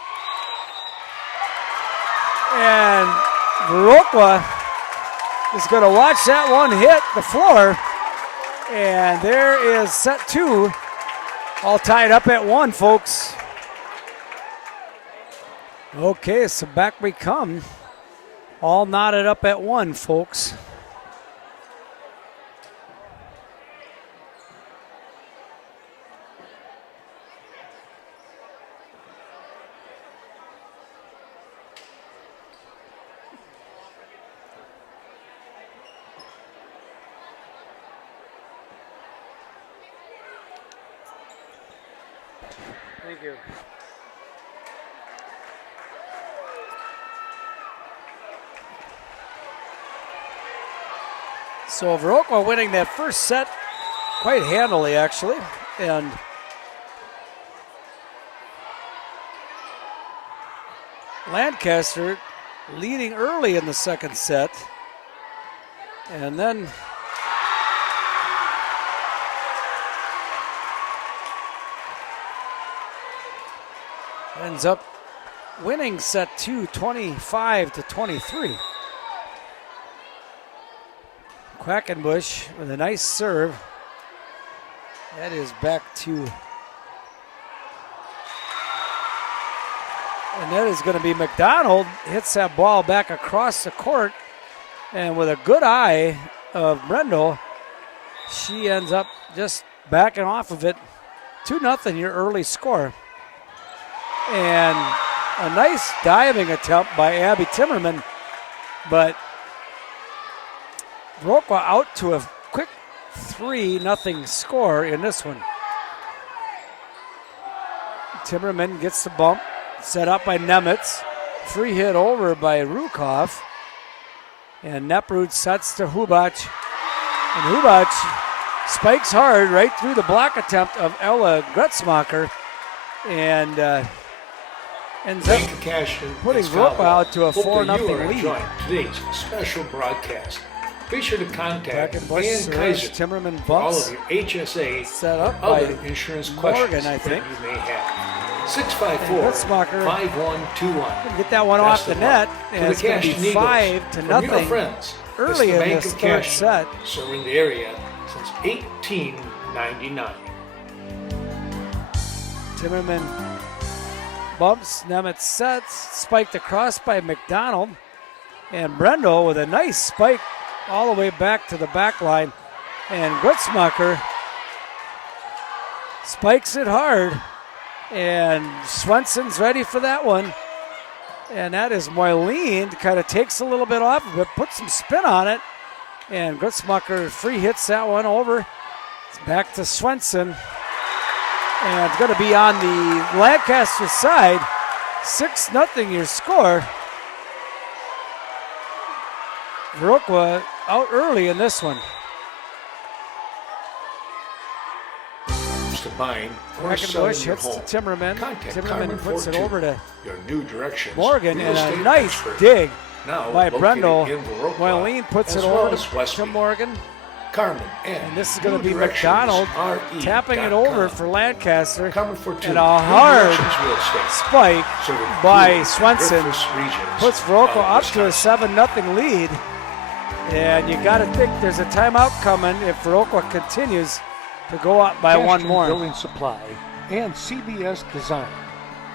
And Viroqua is going to watch that one hit the floor. And there is set 2. All tied up at 1, folks. Okay, so back we come. All knotted up at 1, folks. Thank you. So Viroqua winning that first set quite handily, actually. And Lancaster leading early in the second set. And then ends up winning set 2, 25-23. Quackenbush with a nice serve. That is back to, and that is going to be McDonald. Hits that ball back across the court, and with a good eye of Brendel, she ends up just backing off of it. 2-0 your early score. And a nice diving attempt by Abby Timmerman, but Viroqua out to a quick 3-0 score in this one. Timmerman gets the bump, set up by Nemitz. Free hit over by Rukov. And Neprud sets to Hubac. And Hubac spikes hard right through the block attempt of Ella Gretzmacher. And ends up putting Viroqua out to a 4-0 lead. Enjoying today's special broadcast. Be sure to contact Quackenbush Ann serves, Kaiser Timmerman for all bumps. of your HSA Set up and by other insurance Morgan, questions I think. that you may have. Gretzmacher 654-5121. Get that one off the net, and it's going to be 5-0 friends, early in this third set. Serving the area since 1899. Timmerman bumps, Nemitz sets, spiked across by McDonald, and Brendel with a nice spike all the way back to the back line, and Gretzmacher spikes it hard, and Swenson's ready for that one, and that is Moyleen, kind of takes a little bit off of it, puts some spin on it, and Gretzmacher free hits that one over. It's back to Swenson. And it's going to be on the Lancaster side. 6-0 your score. Viroqua out early in this one. To buying or selling Quackenbush your hits home. to Timmerman. Contact Timmerman Carmen puts it Fortune, over to your new directions Morgan, real and a estate nice expert. dig Now by located Brendel. in Viroqua, Moyleen puts as it well over as to Westby. Morgan. Carmen And this is going to be newdirections, McDonald RE.com. tapping it over for Lancaster. Carmen Fortune, And a hard Newdirections Real Estate. spike Serving by Coolidge, Swenson Griffiths regions puts Viroqua of up to a Wisconsin. 7-0 lead. And you got to think there's a timeout coming if Viroqua continues to go up by one Cashton more. Building Supply and CBS Design.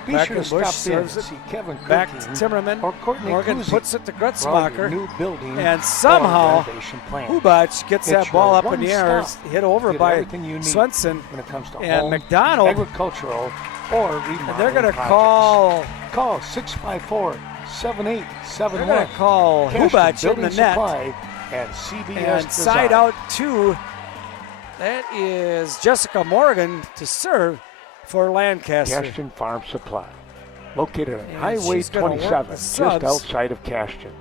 Be sure to Quackenbush stop in serves and it see Kevin back to Kirkine Timmerman. or Courtney Morgan Kuzi puts it to for all your Gretzmacher. new building And somehow or renovation plan. Hubac gets It's that ball your up in the air, one-stop. hit over Get by everything you need Swenson. when it comes to And home, McDonald, agricultural, or remodeling and they're going to projects. call. Call 654-7871. They're going to call Cashton Hubac in Building the net. Supply and CBS And side Design. out two. That is Jessica Morgan to serve for Lancaster. Cashton Farm Supply, located on And Highway she's gonna work 27, the just subs. outside of Cashton.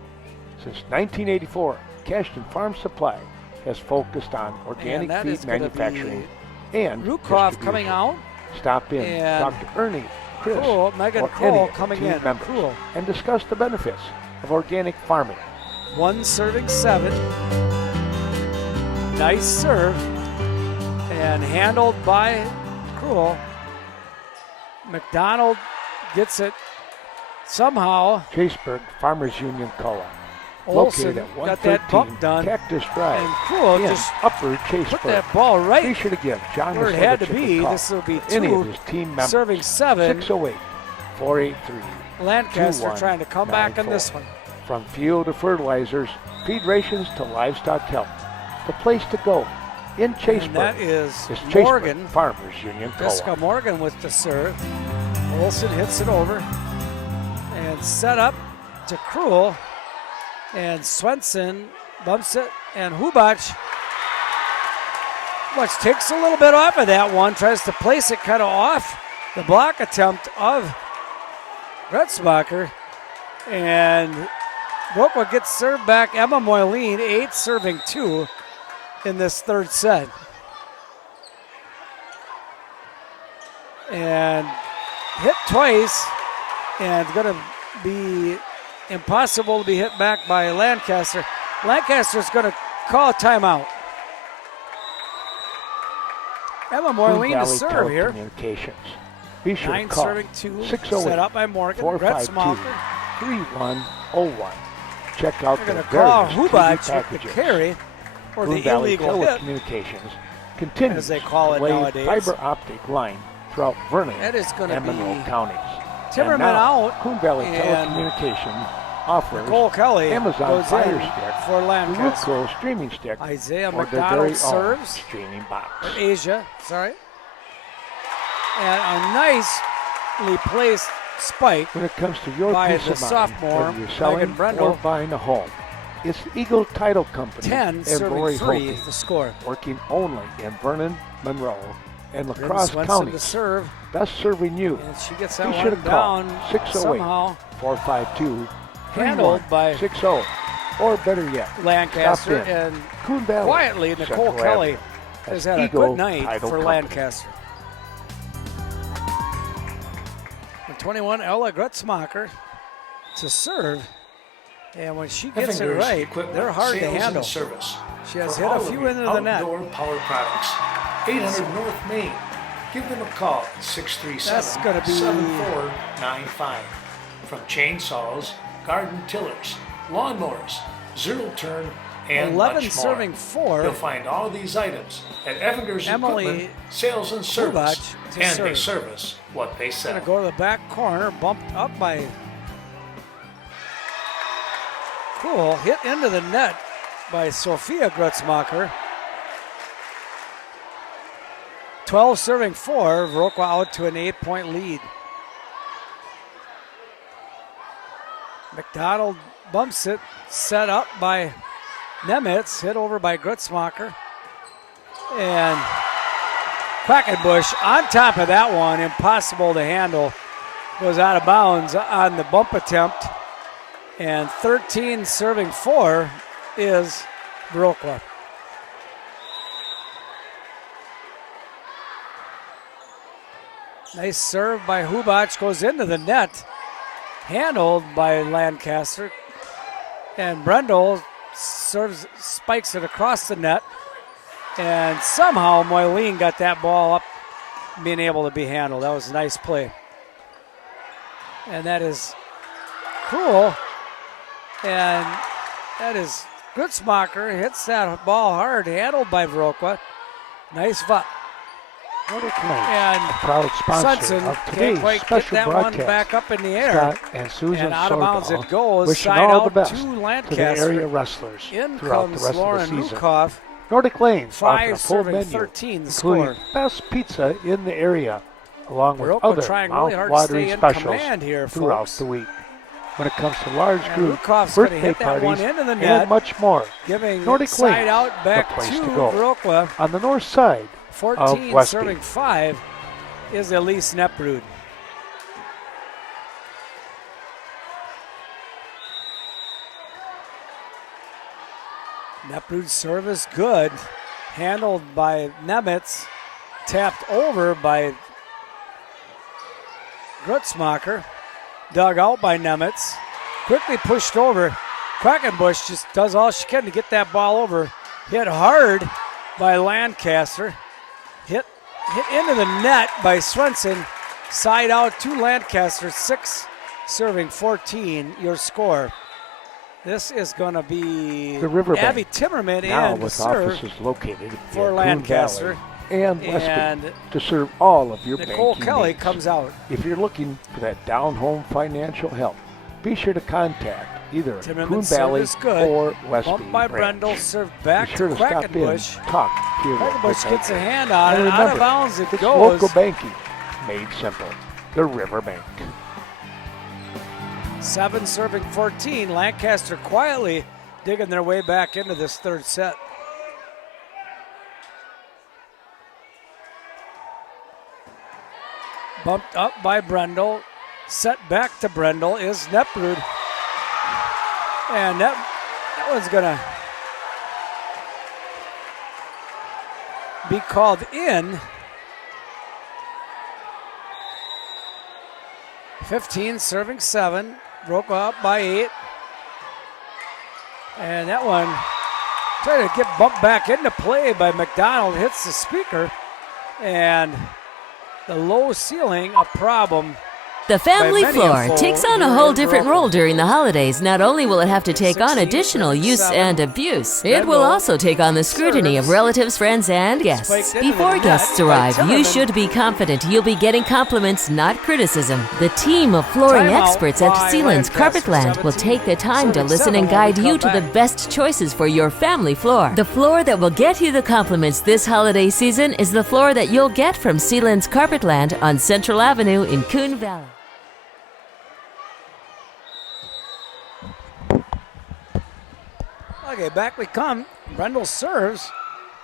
Since 1984, Cashton Farm Supply has focused on organic And that feed is gonna manufacturing and Rukov distribution. coming out. Stop in, and talk to Ernie, Chris, Kroll, Megan or Kroll any of the coming team in. members, Kroll. and discuss the benefits of organic farming. One serving 7. Nice serve. And handled by Kroll. McDonald gets it somehow. Chaseburg Farmers Union Co-op, Olsen located at got that 113 pump done. Cactus Drive And Kroll in just Upper put Chaseburg. that ball Be right sure to give John where it had to Mistovich a be. call. This will be Any of 2 his team members. serving 7. 608-483. Lancaster trying to come back on this one. From fuel to fertilizers, feed rations to livestock health, the place to go in Chaseburg And that is Chaseburg Morgan. Farmers Union Jessica Co-op. Morgan with the serve. Olsen hits it over. And set up to Kroll. And Swenson bumps it. And Hubac takes a little bit off of that one. Tries to place it kind of off the block attempt of Gretzmacher. And Viroqua gets served back. Emma Moyleen, 8 serving 2 in this third set. And hit twice, and going to be impossible to be hit back by Lancaster. Lancaster's going to call a timeout. Emma Moyleen to Valley serve here. Telecommunications. Be sure 9 to call serving 2, 608 set up by Morgan. 452 Gretzmacher. 3101. Check out They're their going to call various TV Hubac with the packages. carry. or Coon the Valley illegal hit, Telecommunications continues as they call it to lay nowadays. fiber optic line throughout Vernon That is going to and be Monroe counties. Timmerman And now, out, Coon Valley and Telecommunications offers Nicole Kelly Amazon goes Fire in Stick, for Lancaster. Viroqua streaming stick, Isaiah or their very McDonald own serves. streaming box. Asia, sorry. And a nicely placed spike When it comes to your by peace the of mind, sophomore, whether you're selling Megan Brendel. or buying a home, it's Eagle Title Company 10 and serving Lori 3 Holte, is the score. working only in Vernon, Monroe, and La Bryn Crosse Swenson to counties, serve, best serving you. and she gets Be that sure one to call down 608-452-3160, handled by or better yet, Lancaster, stop in. and Coon Valley, quietly Nicole Central Kelly Avenue. has That's had a Eagle good night Title for Company. Lancaster. The 21, Ella Grutzmacher to serve, and when she gets it Effingers right, Equipment, they're hard to Sales and handle. Service. She has For hit a all of few your into the net. Outdoor power products. 800 North Main. Give them a call at 637-7495. From chainsaws, garden tillers, lawnmowers, zero turn, and 11 much more. serving 4. You'll find all these items at Effingers Emily Equipment, Sales and Service. Hubach to And they serve. service what they sell. Gonna go to the back corner, bumped up by Cool, hit into the net by Sophia Grutzmacher. 12 serving 4, Viroqua out to an 8-point lead. McDonald bumps it, set up by Nemitz, hit over by Grutzmacher. And Quackenbush on top of that one, impossible to handle. Goes out of bounds on the bump attempt. And 13 serving 4 is Viroqua. Nice serve by Hubach, goes into the net. Handled by Lancaster. And Brendel serves, spikes it across the net. And somehow Moyleen got that ball up, being able to be handled. That was a nice play. And that is Cruel. And that is Grutzmacher, hits that ball hard, handled by Viroqua. Nice va. And a proud sponsor Swenson of can't today's quite get special that one broadcast. back up in the air. Scott and Susan And out of bounds Sordahl it goes, wishing side all the out best to to the Lancaster. area wrestlers In throughout the comes rest Lauren of the season. Lukoff. Nordic Lanes 5 offering a full serving menu, 13 the including score. best pizza in the area, along with Viroqua other trying really hard to stay mouth-watering in specials command here, throughout folks. the week. When it comes to large And group Lukoff's gonna birthday hit that one parties into the net, and much more, Giving Nordic side Lanes, out back the place to to go. Viroqua. On the north side 14 Westby. serving 5 is Elise Neprud. Neprud's serve is good. Handled by Nemitz. Tapped over by Grutzmacher. Dug out by Nemitz. Quickly pushed over. Quackenbush just does all she can to get that ball over. Hit hard by Lancaster. Hit into the net by Swenson. Side out to Lancaster. 6 serving 14, your score. This is going to be the Riverbank. Abby Timmerman now in to with serve offices located for in Lancaster. Coon Valley and Westby And to serve all of your Nicole banking Kelly needs. comes out. If you're looking for that down-home financial help, be sure to contact either Timmerman's Coon serve Valley is good. or Westby Bumped by branch. Brendel, served back Be sure to to stop in, Quackenbush. talk to your local Quackenbush gets a banker. hand on And it. Out remember, of bounds it it's goes. local banking made simple. The Riverbank. 7 serving 14. Lancaster quietly digging their way back into this third set. Bumped up by Brendel. Set back to Brendel is Neprud. And that one's going to be called in. 15 serving 7. Viroqua up by 8. And that one trying to get bumped back into play by McDonald. Hits the speaker. And the low ceiling, a problem The family many a floor foe takes on a here whole in different Viroqua. role during the holidays. Not only will it have to take on 16, additional use 7. and abuse, it will Brendel also take on the scrutiny of serves. relatives, friends, and guests. Spiked into the Before net guests by arrive, you Timmerman. should be confident you'll be getting compliments, not criticism. The team of flooring Timeout experts at by Sealand's Lancaster, Carpetland will 17. take the time to Serving listen 7 and when guide we you come to the back. best choices for your family floor. The floor that will get you the compliments this holiday season is the floor that you'll get from Sealand's Carpetland on Central Avenue in Coon Valley. Okay, back we come. Brendel serves,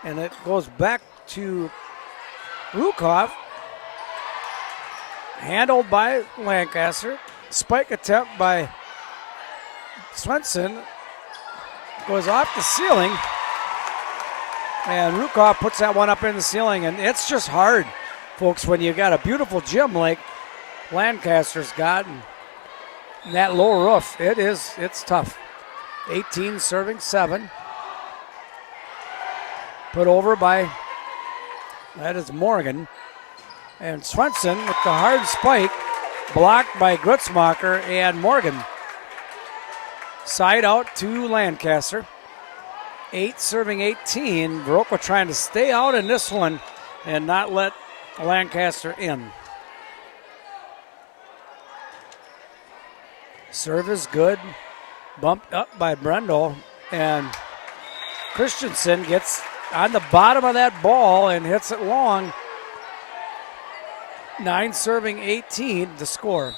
and it goes back to Rukov. Handled by Lancaster. Spike attempt by Swenson. Goes off the ceiling. And Rukov puts that one up in the ceiling, and it's just hard, folks, when you got a beautiful gym like Lancaster's got, and that low roof. It's tough. 18 serving 7. Put over by, that is Morgan. And Swenson with the hard spike, blocked by Grutzmacher and Morgan. Side out to Lancaster. 8 serving 18. Viroqua trying to stay out in this one and not let Lancaster in. Serve is good. Bumped up by Brendel, and Christensen gets on the bottom of that ball and hits it long. 9 serving 18 to score.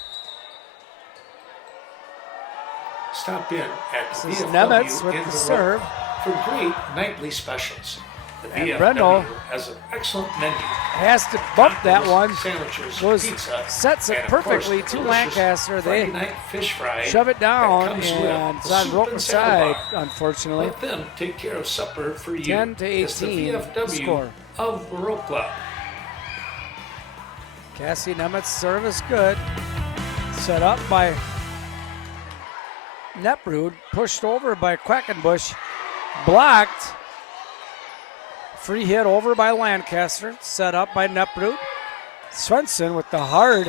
Stop in at the This is VFW Nemetz with in the Viroqua serve. for great nightly specials. The And VFW Brendel has an excellent menu. Has to bump that one. Sandwiches, Goes, pizza, sets it and of course, perfectly the to delicious Lancaster. Friday They night fish fry shove it that down, comes with and it's the on soup Viroqua's and salad side, bar. unfortunately. Let them take care of supper for you. 10 to It's the 18 VFW score. of Viroqua. Cassie Nemetz service good. Set up by Neprud, pushed over by Quackenbush, blocked. Free hit over by Lancaster, set up by Neprud. Swenson with the hard.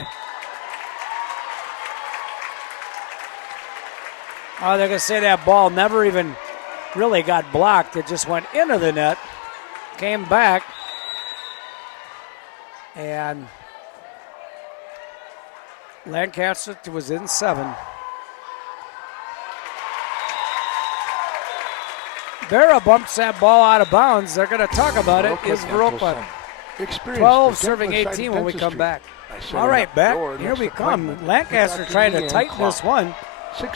Oh, they're going to say that ball never even really got blocked. It just went into the net, came back, and Lancaster was in 7. Vera bumps that ball out of bounds. They're going to talk about it. Is Viroqua 12 serving 18 when we come back. All right, back. Here we come. Lancaster trying to tighten this one.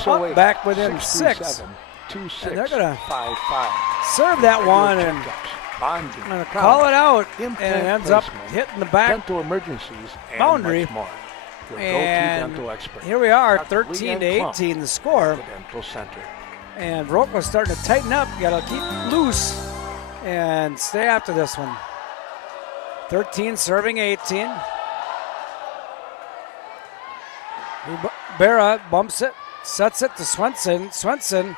Up back within 6. And they're going to serve that one and going to call it out. And it ends up hitting the back dental emergencies boundary. And much more. Your And go-to dental expert. here we are, Dr. 13 to Leanne Klump, 18 the score. the Dental Center. And Viroqua's starting to tighten up. Got to keep loose and stay after this one. 13 serving 18. Barra bumps it, sets it to Swenson. Swenson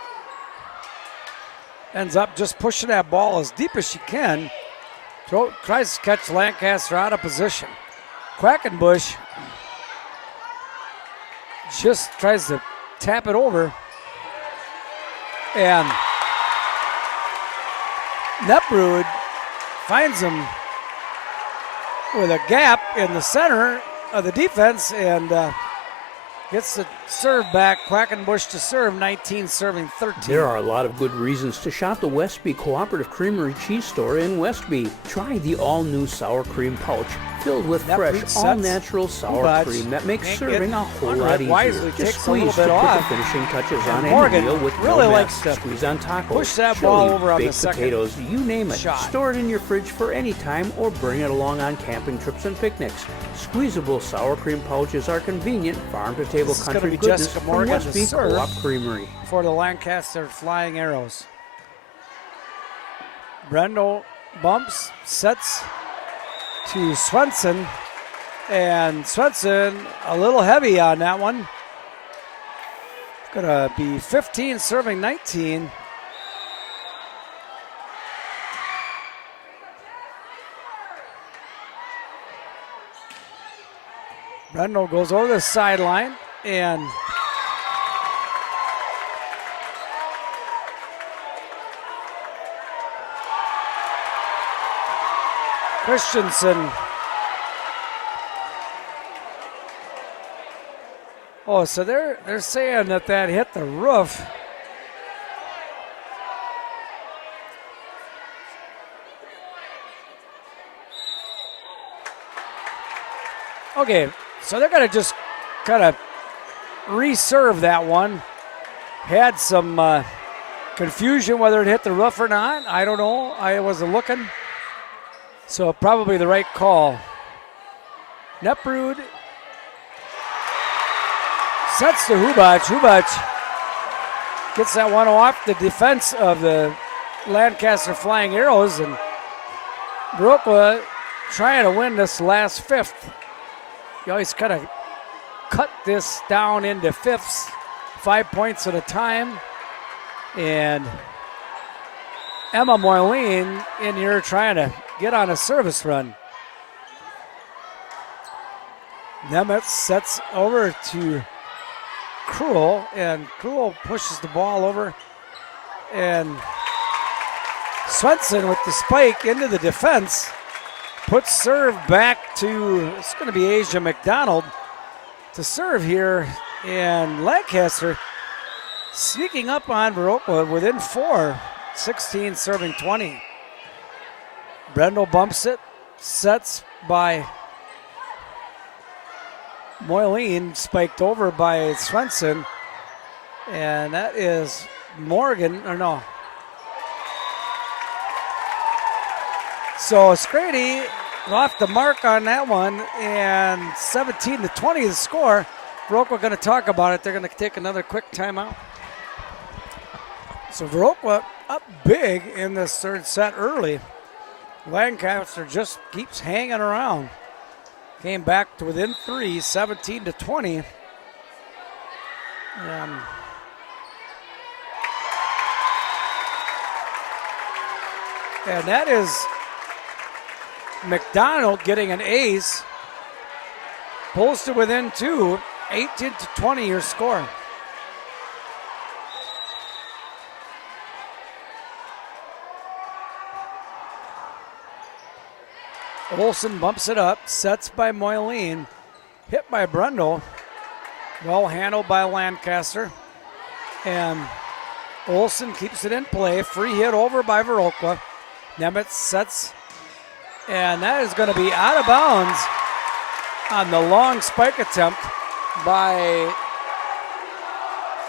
ends up just pushing that ball as deep as she can. Tries to catch Lancaster out of position. Quackenbush just tries to tap it over. And Neprud finds him with a gap in the center of the defense and gets the serve back. Quackenbush to serve, 19 serving 13. There are a lot of good reasons to shop the Westby Cooperative Creamery Cheese Store in Westby. Try the all-new sour cream pouch filled with That fresh, fruit all-natural sour But cream that makes can't serving get a whole under lot it easier. wisely, Just takes a little squeeze bit to put off. the finishing touches And on Morgan any meal with really no likes mess. to Squeeze on tacos, push that chili, ball over on the baked second potatoes, you name it. shot. Store it in your fridge for any time or bring it along on camping trips and picnics. Squeezable sour cream pouches are convenient farm-to-table This is gonna country be goodness Jessica from Morgan to Westby serve. Co-op Creamery. For the Lancaster Flying Arrows. Brendel bumps, sets to Swenson. And Swenson a little heavy on that one. Gonna be 15 serving 19. Brendel goes over the sideline and Christensen. Oh, so they're saying that hit the roof. Okay, so they're going to just kind of reserve that one. Had some confusion whether it hit the roof or not. I don't know. I wasn't looking. So probably the right call. Neprud sets to Hubac. Hubac gets that one off the defense of the Lancaster Flying Arrows, and Viroqua trying to win this last fifth. You always kind of cut this down into fifths, 5 points at a time. And Emma Moyleen in here trying to get on a service run. Nemetz sets over to Cruel, and Cruel pushes the ball over. And Swenson with the spike into the defense. Puts serve back to, it's going to be Asia McDonald to serve here. And Lancaster sneaking up on Viroqua within 4, 16 serving 20. Brendel bumps it, sets by Moyleen, spiked over by Swenson. And that is Morgan, or no. So Scrady off the mark on that one, and 17-20 the score. Viroqua going to talk about it. They're going to take another quick timeout. So Viroqua up big in this third set early. Lancaster just keeps hanging around. Came back to within 3, 17-20. And that is McDonald getting an ace. Pulls to within 2, 18-20 your score. Olsen bumps it up, sets by Moyleen, hit by Brendel, well handled by Lancaster, and Olsen keeps it in play, free hit over by Viroqua. Nemetz sets, and that is going to be out of bounds on the long spike attempt by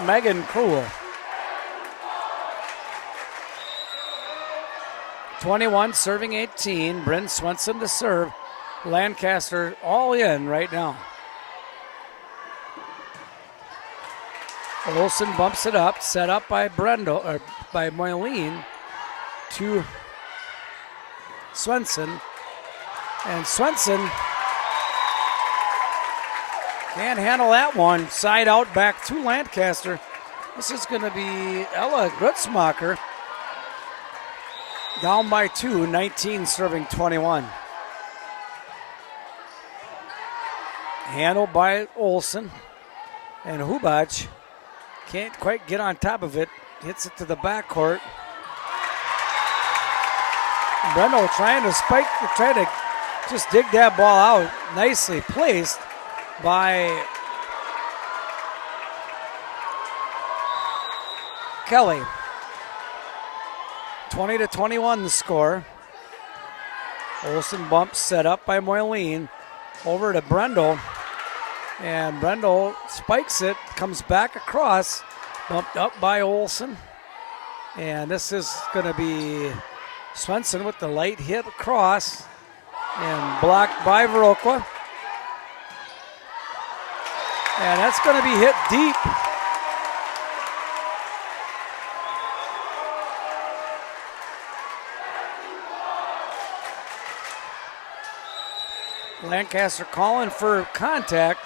Megan Cruel. 21 serving 18. Bryn Swenson to serve. Lancaster all in right now. Olsen bumps it up, set up by Brendel, or by Moyleen to Swenson. And Swenson can't handle that one. Side out back to Lancaster. This is going to be Ella Grutzmacher. Down by 2, 19 serving 21. Handled by Olsen. And Hubac can't quite get on top of it. Hits it to the backcourt. Brendel trying to spike, trying to just dig that ball out. Nicely placed by Kelly. 20-21 the score. Olsen bumps set up by Moyleen. Over to Brendel. And Brendel spikes it, comes back across. Bumped up by Olsen. And this is going to be Swenson with the light hit across. And blocked by Viroqua. And that's going to be hit deep. Lancaster calling for contact.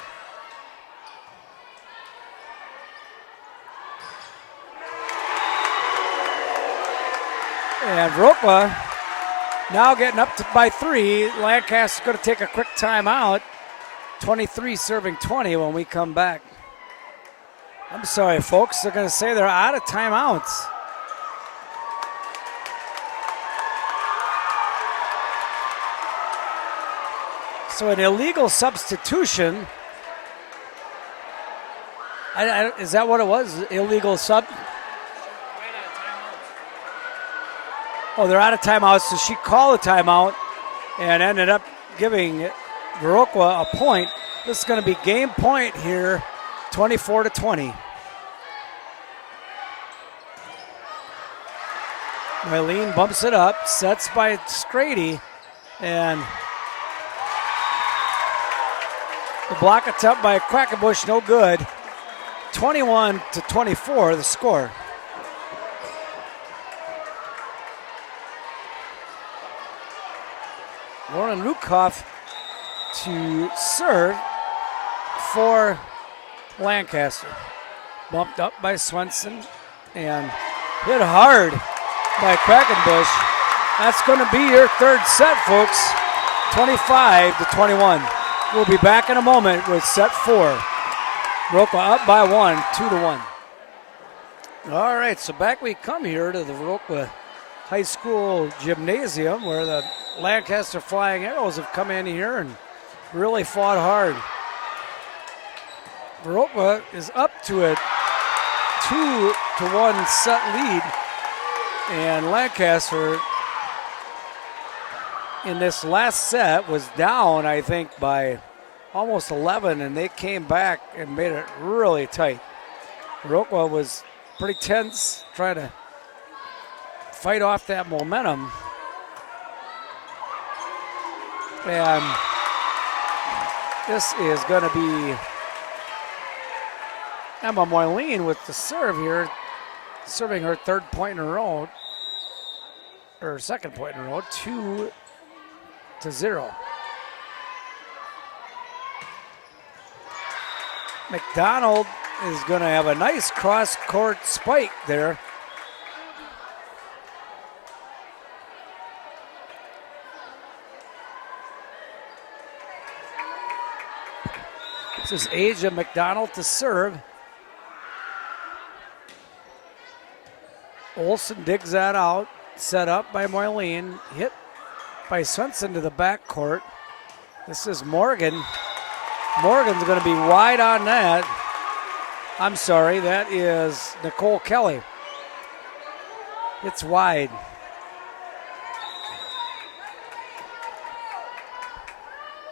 And Viroqua now getting up by 3. Lancaster's going to take a quick timeout. 23 serving 20 when we come back. I'm sorry, folks. They're going to say they're out of timeouts. So an illegal substitution. Is that what it was? Illegal sub? Oh, they're out of timeouts, so she called a timeout and ended up giving Viroqua a point. This is going to be game point here, 24-20. Mylene bumps it up, sets by Scrady, and the block attempt by Quackenbush, no good. 21-24, the score. Lauren Rukoff to serve for Lancaster. Bumped up by Swenson and hit hard by Quackenbush. That's going to be your third set, folks. 25-21. We'll be back in a moment with set 4. Viroqua up by 1, 2-1. All right, so back we come here to the Viroqua High School Gymnasium where the Lancaster Flying Arrows have come in here and really fought hard. Viroqua is up to a 2-1 set lead, and Lancaster in this last set was down, I think, by almost 11, and they came back and made it really tight. Viroqua was pretty tense, trying to fight off that momentum. And this is going to be Emma Moyleen with the serve here, serving her third point in a row, or second point in a row, 2-0. McDonald is going to have a nice cross-court spike there. This is Asia McDonald to serve. Olsen digs that out, set up by Moyleen, hit by Swenson to the backcourt. This is Morgan. Morgan's going to be wide on that. I'm sorry, that is Nicole Kelly. It's wide.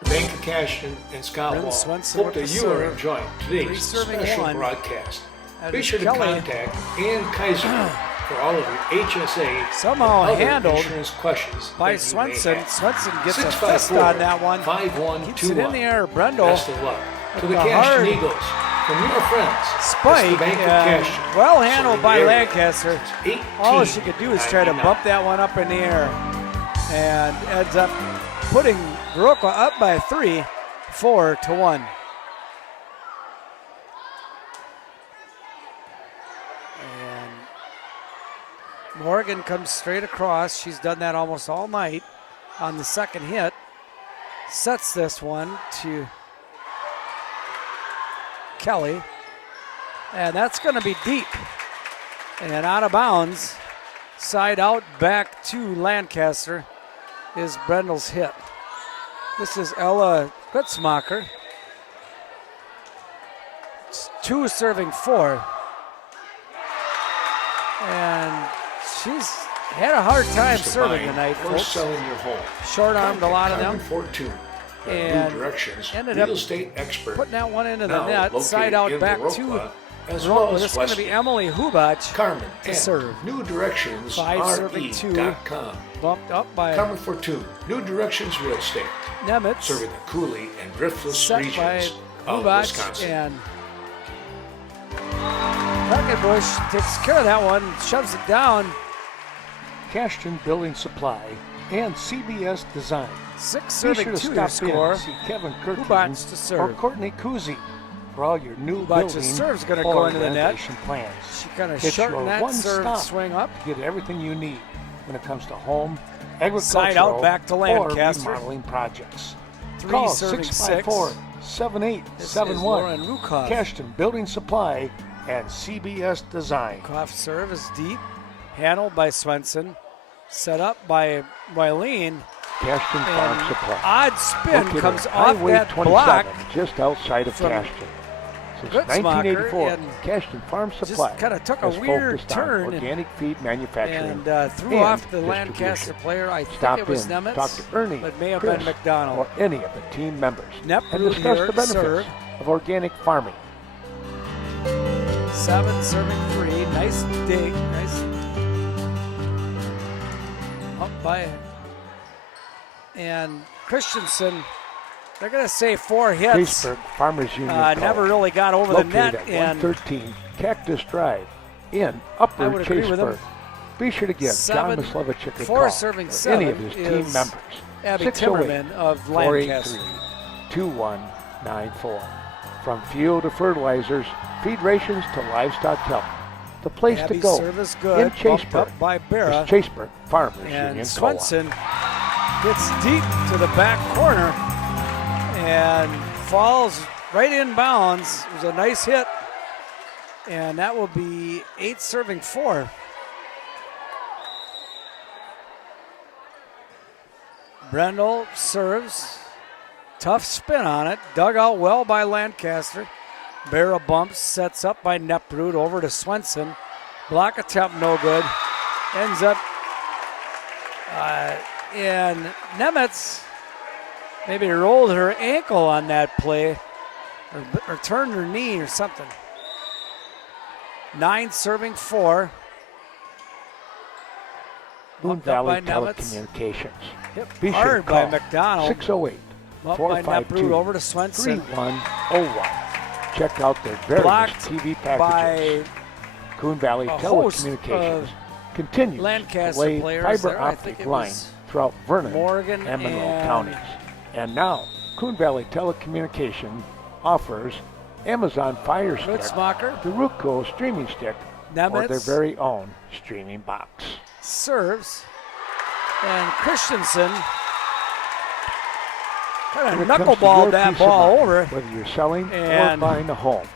Bank of Cashton and Scott Bryn Wall Swenson hope with that the you serve. are enjoying today's Three-serving special one. broadcast. That Be is sure to Kelly. contact Ann Kaiser for all of your HSA Somehow and other handled insurance questions by that you may Swenson. have. Swenson gets a fist on that one. 654-5121. Keeps it in the air. Brendel Best of luck to with the the Cashton hard Eagles from your friends. spike, It's the Bank of and Cashton. well handled Serving by the area Lancaster. since All she could do is try to 1899. bump that one up in the air, and ends up putting Viroqua up by 3, 4-1. And Morgan comes straight across. She's done that almost all night on the second hit. Sets this one to Kelly. And that's going to be deep and out of bounds. Side out back to Lancaster is Brendel's hit. This is Ella Gutzmacher. It's 2 serving 4. And she's had a hard time serving tonight, or folks. selling your home. Short-armed a lot of them. Fortune. And New Directions, ended real up estate expert. Putting that one into the Now net. located Side out in back Viroqua, to as well as This is going to be Westby. Emily Hubach. Carmen to and serve. New Directions 5 serving 2. RE.com. Bumped up by Carmen Fortune, New Directions Real Estate, Nemitz. serving the Cooley and Driftless Set by regions of Hubach, Wisconsin. and Quackenbush takes care of that one, shoves it down. Cashton Building Supply and CBS Design. 6 Be serving sure to 2 stop to score. in to see Kevin Kurtzman Hubach to or serve. Courtney Kuzi for all your new Hubach's building serve's gonna or go into the net. renovation plans. She kind of It's shortened your that serve one-stop swing up. to get everything you need when it comes to home, agricultural, Side out back to or Lancaster. remodeling projects. 3 Call serving 6. 7-8, This is 7-1. Lauren Rukov. Cashton Building Supply and CBS Design. Rukov serve is deep. Handled by Swenson. Set up by Wileen. Cashton Farm And Supply. odd spin Located comes on off Highway that 27, block. just outside of from Cashton. Since Gutzmacher, 1984, and Cashton Farm just Supply kinda took a has weird focused on turn organic feed manufacturing and threw and off the distribution. Lancaster player. I think Stop it was in, Nemitz, talk to Ernie, but may have Chris, been McDonald. or any of the team members, Nepp and Root discuss here, the benefits serve. of organic farming. 7 serving 3. Nice dig. Nice. Up by. And Christensen, they're going to say 4 hits. Caseburg Farmers Union Never College, really got over the located net. at And 113 Cactus Drive in I Upper would agree with him. Caseburg. Be sure to give John 7, Mislevich a 4 call serving or any of 7 his team is members. Abby 608 Timmerman of Lancaster. 483-2194. From fuel to fertilizers, feed rations to livestock health. The place Abby to go service good. in Bumped Chaseburg up by Barra. is Chaseburg Farmers And Union Swenson gets deep to the back corner and falls right in bounds. It was a nice hit. And that will be 8 serving 4. Brendel serves. Tough spin on it. Dug out well by Lancaster. Barra bumps, sets up by Neprud over to Swenson. Block attempt, no good. Ends up and Nemitz maybe rolled her ankle on that play or turned her knee or something. 9 serving 4. Moon Bumped up Valley by Nemitz. Telecommunications. Hit Be sure hard to by call McDonald. 608 Up by Neprud 452 over to Swenson. 3101. Check out their various Blocked TV by packages. Coon Valley a host Telecommunications of continues Lancaster to lay players fiber there. I think optic it lines was throughout Vernon Morgan and Monroe and counties. And now, Coon Valley Telecommunications offers Amazon Fire Stick, Gutzmacher the Roku streaming stick, or their Nemitz. very own streaming box. serves. And Christensen kind When of it comes to knuckleballed your that peace of ball mind, over. whether you're selling or And buying a home,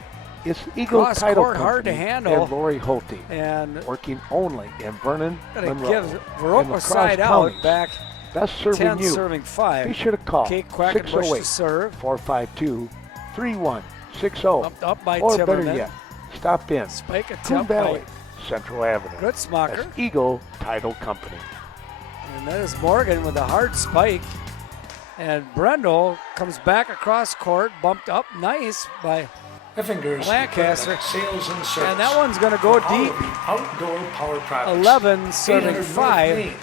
it's Eagle cross Title court, Company hard to handle. and Lori Holte, And working only in Vernon, gonna Monroe, give and Viroqua lacrosse side out counties. back Best serving 10 you. serving 5. Be sure to call Kate Quackenbush to serve. 608-452-3160. Up by Or better Timmerman. yet, stop in Spike Coon attempt Valley, by Central Avenue. Gutzmacher. That's Eagle Title Company. And that is Morgan with a hard spike. And Brendel comes back across court, bumped up nice by Effingers Lancaster. Sales and Service. And that one's going to go For all deep. of the outdoor power products. 11 serving 800 5. North Main.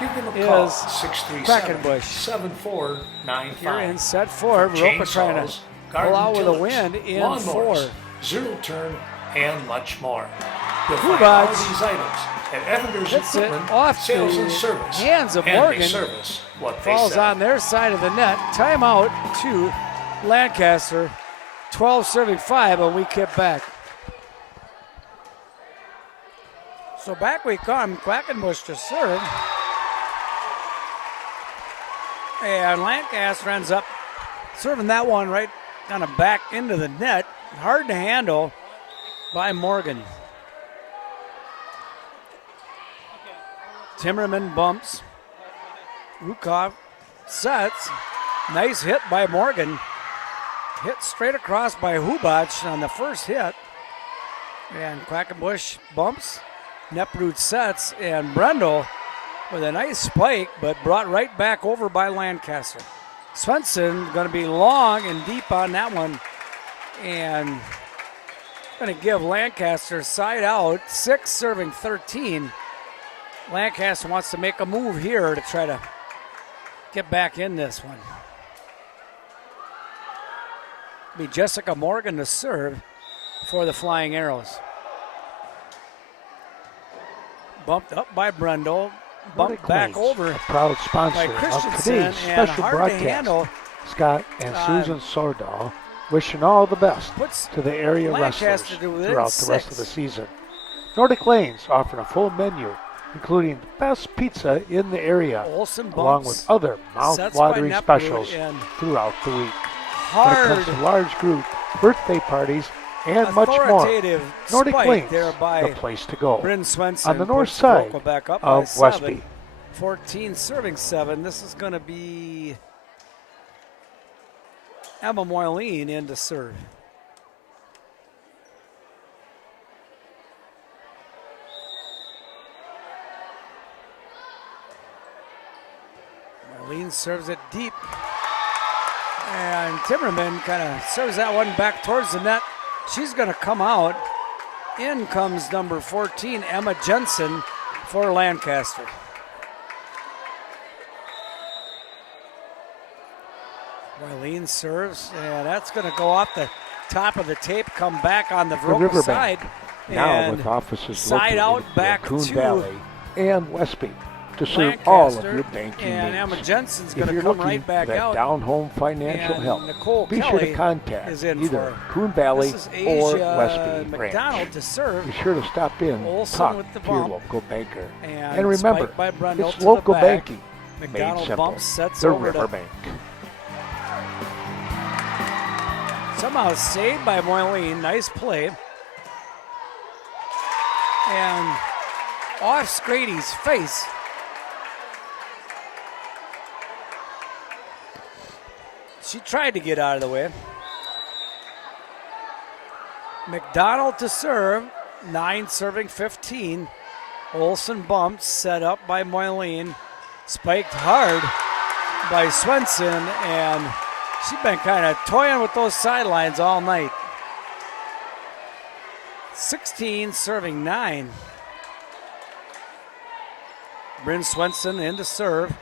Give them a call. is 637-7495. Here in set 4. Viroqua trying Chainsaws, to garden pull out with a tillers, win in lawnmowers, 4. zero turn, and much more. You'll find Hubat all these items at Effingers hits it Equipment off Sales the and Service. hands of and Morgan. They service what they Falls sell. on their side of the net. Timeout to Lancaster. 12 serving 5, and we kick back. So back we come. Quackenbush to serve. And Lancaster ends up serving that one right kind of back into the net. Hard to handle by Morgan. Timmerman bumps. Rukov sets. Nice hit by Morgan. Hit straight across by Hubat on the first hit. And Quackenbush bumps. Neprud sets. And Brendel with a nice spike, but brought right back over by Lancaster. Swenson going to be long and deep on that one. And going to give Lancaster side out. 6 serving 13. Lancaster wants to make a move here to try to get back in this one. Be Jessica Morgan to serve for the Flying Arrows. Bumped up by Brendel. Bumped Nordic back Lanes, over a proud sponsor by of Christensen. today's And special hard to broadcast. handle. Scott and Susan Sordahl wishing all the best Puts to the area Lancaster wrestlers to within throughout the rest of 6. the season. Nordic Lanes offering a full menu, including the best pizza in the area, Olsen along bumps. with other Sets by mouth-watering Neprud specials and throughout the week. hard, When it comes to large group, birthday parties, and much more, authoritative Nordic spike Links, there by the place to go. Bryn Swenson. On the north puts side Viroqua back up of by 7. Westby. 14 serving 7. This is going to be Emma Moyleen in to serve. Moyleen serves it deep. And Timmerman kind of serves that one back towards the net. She's going to come out. In comes number 14, Emma Jensen for Lancaster. Moyleen serves, and that's going to go off the top of the tape, come back on the Viroqua side. Now and with offices side located out in back Coon to Valley and Westby to serve Lancaster, all of your banking and needs. Emma Jensen's If going to you're come looking right back for that out. down-home financial And help, Nicole be sure Kelly to contact is in either for Coon Valley this is or Asia Westby McDonald branch. to serve. Be sure to stop in, Olsen talk with the to your bump. local banker. And remember, spike by Brundle it's to local the back. banking McDonald made simple. bumps, sets The over to Riverbank. somehow saved by Moyleen. Nice play. And off Scrady's face. She tried to get out of the way. McDonald to serve. 9 serving 15. Olsen bumps, set up by Moyleen. Spiked hard by Swenson, and she's been kind of toying with those sidelines all night. 16 serving 9. Bryn Swenson in to serve.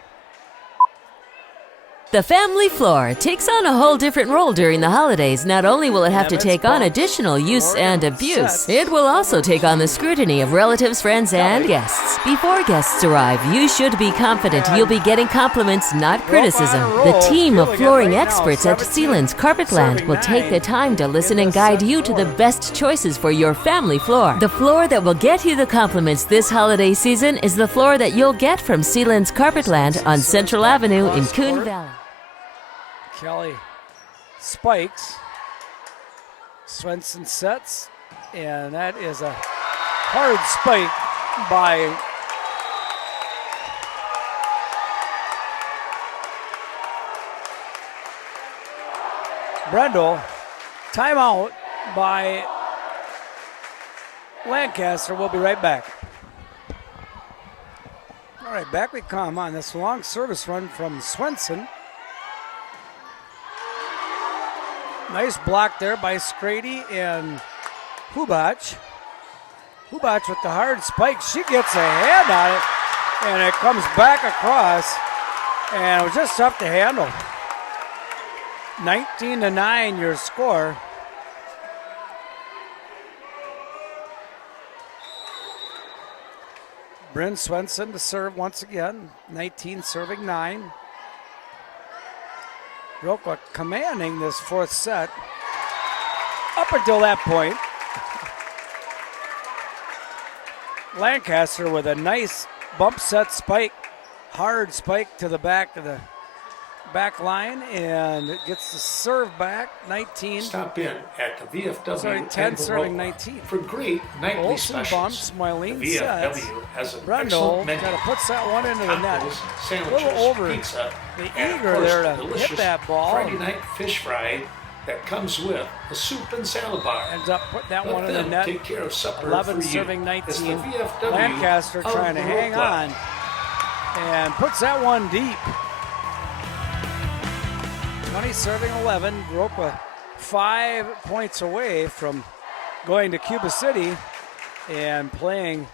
The family floor takes on a whole different role during the holidays. Not only will it have to take on additional use and abuse, it will also take on the scrutiny of relatives, friends, and guests. Before guests arrive, you should be confident you'll be getting compliments, not criticism. The team of flooring experts at Sealand's Carpetland will take the time to listen and guide you to the best choices for your family floor. The floor that will get you the compliments this holiday season is the floor that you'll get from Sealand's Carpetland on Central Avenue in Coon Valley. Kelly spikes. Swenson sets, and that is a hard spike by Brundle. Timeout by Lancaster. We'll be right back. All right, back we come on this long service run from Swenson. Nice block there by Scrady and Hubach. Hubach with the hard spike. She gets a hand on it, and it comes back across, and it was just tough to handle. 19-9 your score. Bryn Swenson to serve once again. 19 serving 9. Viroqua commanding this fourth set. Up until that point, Lancaster with a nice bump set spike, hard spike to the back of the back line, and it gets the serve back. 19. Stop in at the VFW. Sorry, 10 and serving Viroqua 19. for great nightly Olsen specials. bumps, Moyleen The VFW sets. has an Brundle excellent menu. kind of puts that one into the net. Tacos, A sandwiches, little over pizza, the and of eager course, there the to hit delicious that ball. Friday night fish fry that comes with a soup and salad bar. Ends up putting that Let one in the them net. take care of supper 11 for you. serving It's the 19. VFW Lancaster of trying to hang Viroqua. on and puts that one deep. 20 serving 11. Viroqua 5 points away from going to Cuba City and playing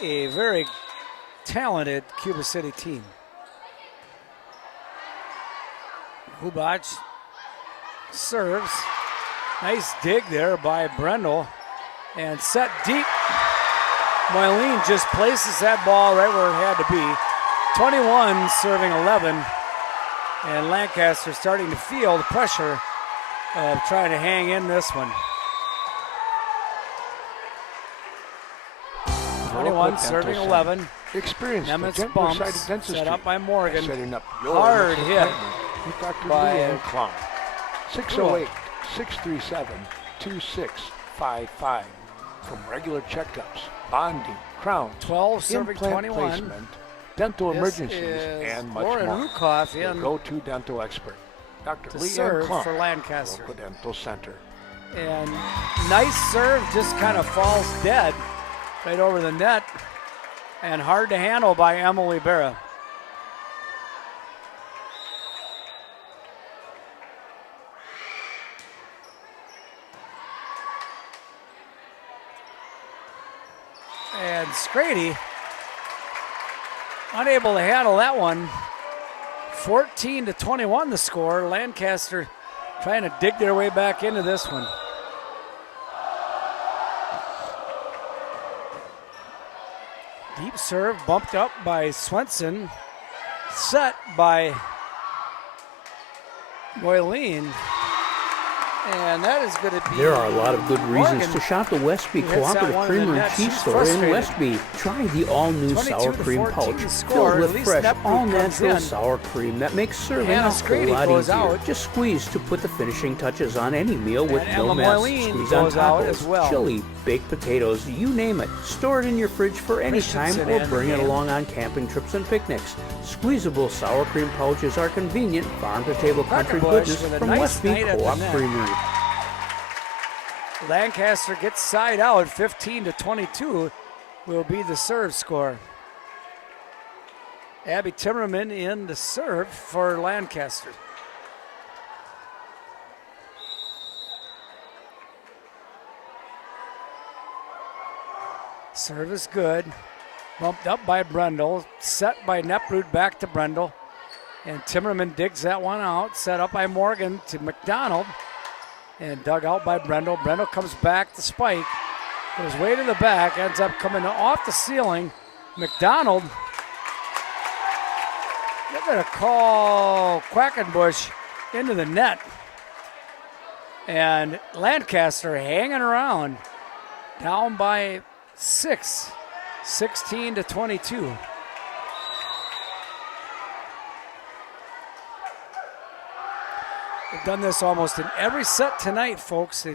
a very talented Cuba City team. Hubach serves. Nice dig there by Brundle. And set deep. Moyleen just places that ball right where it had to be. 21 serving 11. And Lancaster starting to feel the pressure of trying to hang in this one. 21 serving 11. Experience the Nemitz gentler bumps, sided dentistry. set up by Morgan. Setting up your Hard next hit appointment with Dr. by Leanne Klum. 608-637-2655. From regular checkups, bonding, crowns, 12 serving implant 21. placement, dental This emergencies, is and much Lauren more. Rukoff Your in go-to dental expert, Dr. to Lee serve Klump, for Lancaster. Viroqua Dental Center. And nice serve, just kind of falls dead right over the net. And hard to handle by Emily Berra. And Scrady unable to handle that one. 14-21 the score. Lancaster trying to dig their way back into this one. Deep serve bumped up by Swenson. Set by Moyleen. And that is going to be. There are a lot of good reasons Morgan, to shop the Westby who hits that Cooperative one in the Creamery net. Cheese She's Store in frustrated. Westby. Try the all-new sour cream 22-14 pouch score. filled At with least fresh, Neptune all-natural comes in. sour cream that makes serving Hannah a whole Scrady lot goes easier. out. Just squeeze to put the finishing touches on any meal with And no Emma mess. Moyleen Squeeze on goes out tacos, as well. chili, baked potatoes, you name it. Store it in your fridge for any time Christensen or in bring it again. along on camping trips and picnics. Squeezable sour cream pouches are convenient farm-to-table country Quackenbush goodness with a from nice Westby night at the Co-op net. Creamery. Lancaster gets side out. 15-22 will be the serve score. Abby Timmerman in the serve for Lancaster. Serve is good. Bumped up by Brendel. Set by Neprud back to Brendel. And Timmerman digs that one out. Set up by Morgan to McDonald. And dug out by Brendel. Brendel comes back to Spike. Goes way to the back. Ends up coming off the ceiling. McDonald. They're going to call Quackenbush into the net. And Lancaster hanging around. Down by 6. 16-22. They've done this almost in every set tonight, folks. They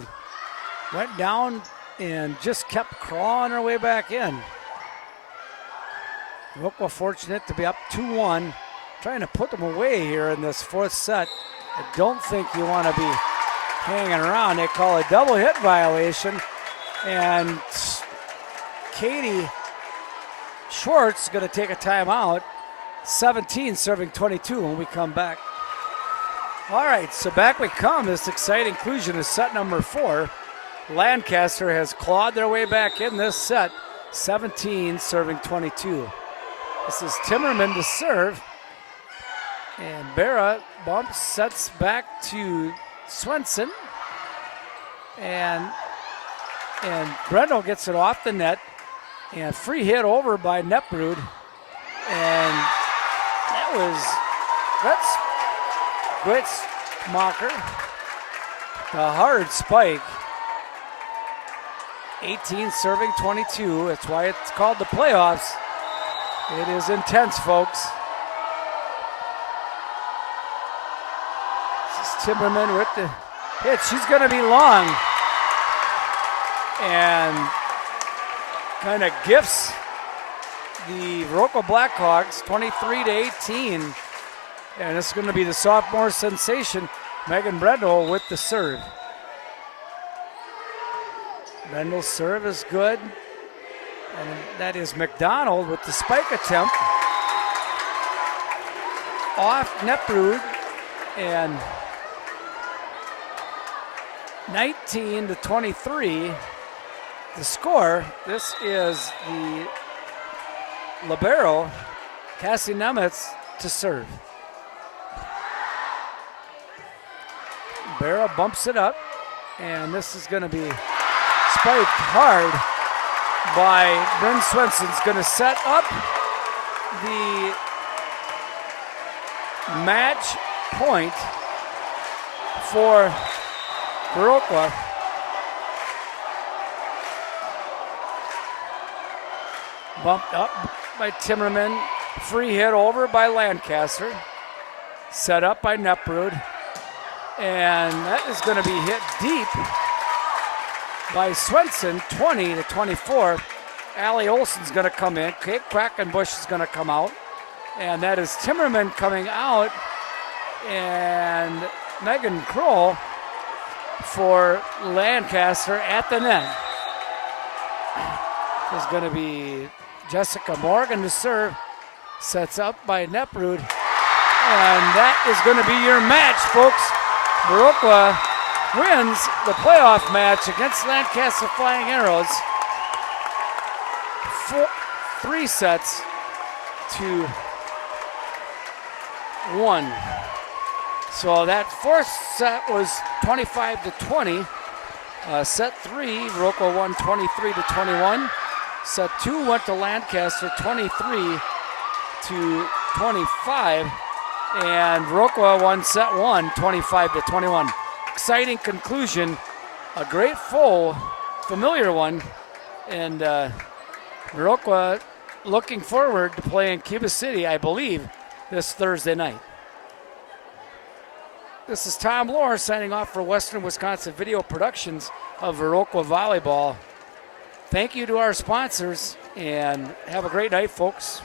went down and just kept crawling their way back in. Viroqua fortunate to be up 2-1, trying to put them away here in this fourth set. I don't think you want to be hanging around. They call a double hit violation, and Katie Schwartz is going to take a timeout. 17 serving 22 when we come back. All right, so back we come. This exciting conclusion is set number 4. Lancaster has clawed their way back in this set. 17 serving 22. This is Timmerman to serve. And Berra bumps, sets back to Swenson. And Brendel gets it off the net. And free hit over by Neprud. And that was Gritzmacher. A hard spike. 18 serving 22. That's why it's called the playoffs. It is intense, folks. This is Timmerman with the hit. She's going to be long. And kind of gifts the Viroqua Blackhawks 23-18. And this is going to be the sophomore sensation, Megan Brendel, with the serve. Brendel's serve is good. And that is McDonald with the spike attempt. Off Neprud. And 19-23. The score. This is the libero, Cassie Nemitz, to serve. Berra bumps it up, and this is going to be spiked hard by Bryn Swenson's going to set up the match point for Viroqua. Bumped up by Timmerman. Free hit over by Lancaster. Set up by Neprud. And that is going to be hit deep by Swenson, 20-24. Allie Olsen's going to come in. Kate Quackenbush is going to come out. And that is Timmerman coming out. And Megan Kroll for Lancaster at the net. There's going to be Jessica Morgan to serve. Sets up by Neprud. And that is going to be your match, folks. Viroqua wins the playoff match against Lancaster Flying Arrows. 3 sets to 1. So that fourth set was 25-20. Set 3, Viroqua won 23-21. Set 2 went to Lancaster 23-25. And Viroqua won set 1, 25-21. Exciting conclusion, a great full, familiar one, and Viroqua looking forward to playing Cuba City, I believe, this Thursday night. This is Tom Lohr signing off for Western Wisconsin Video Productions of Viroqua Volleyball. Thank you to our sponsors, and have a great night, folks.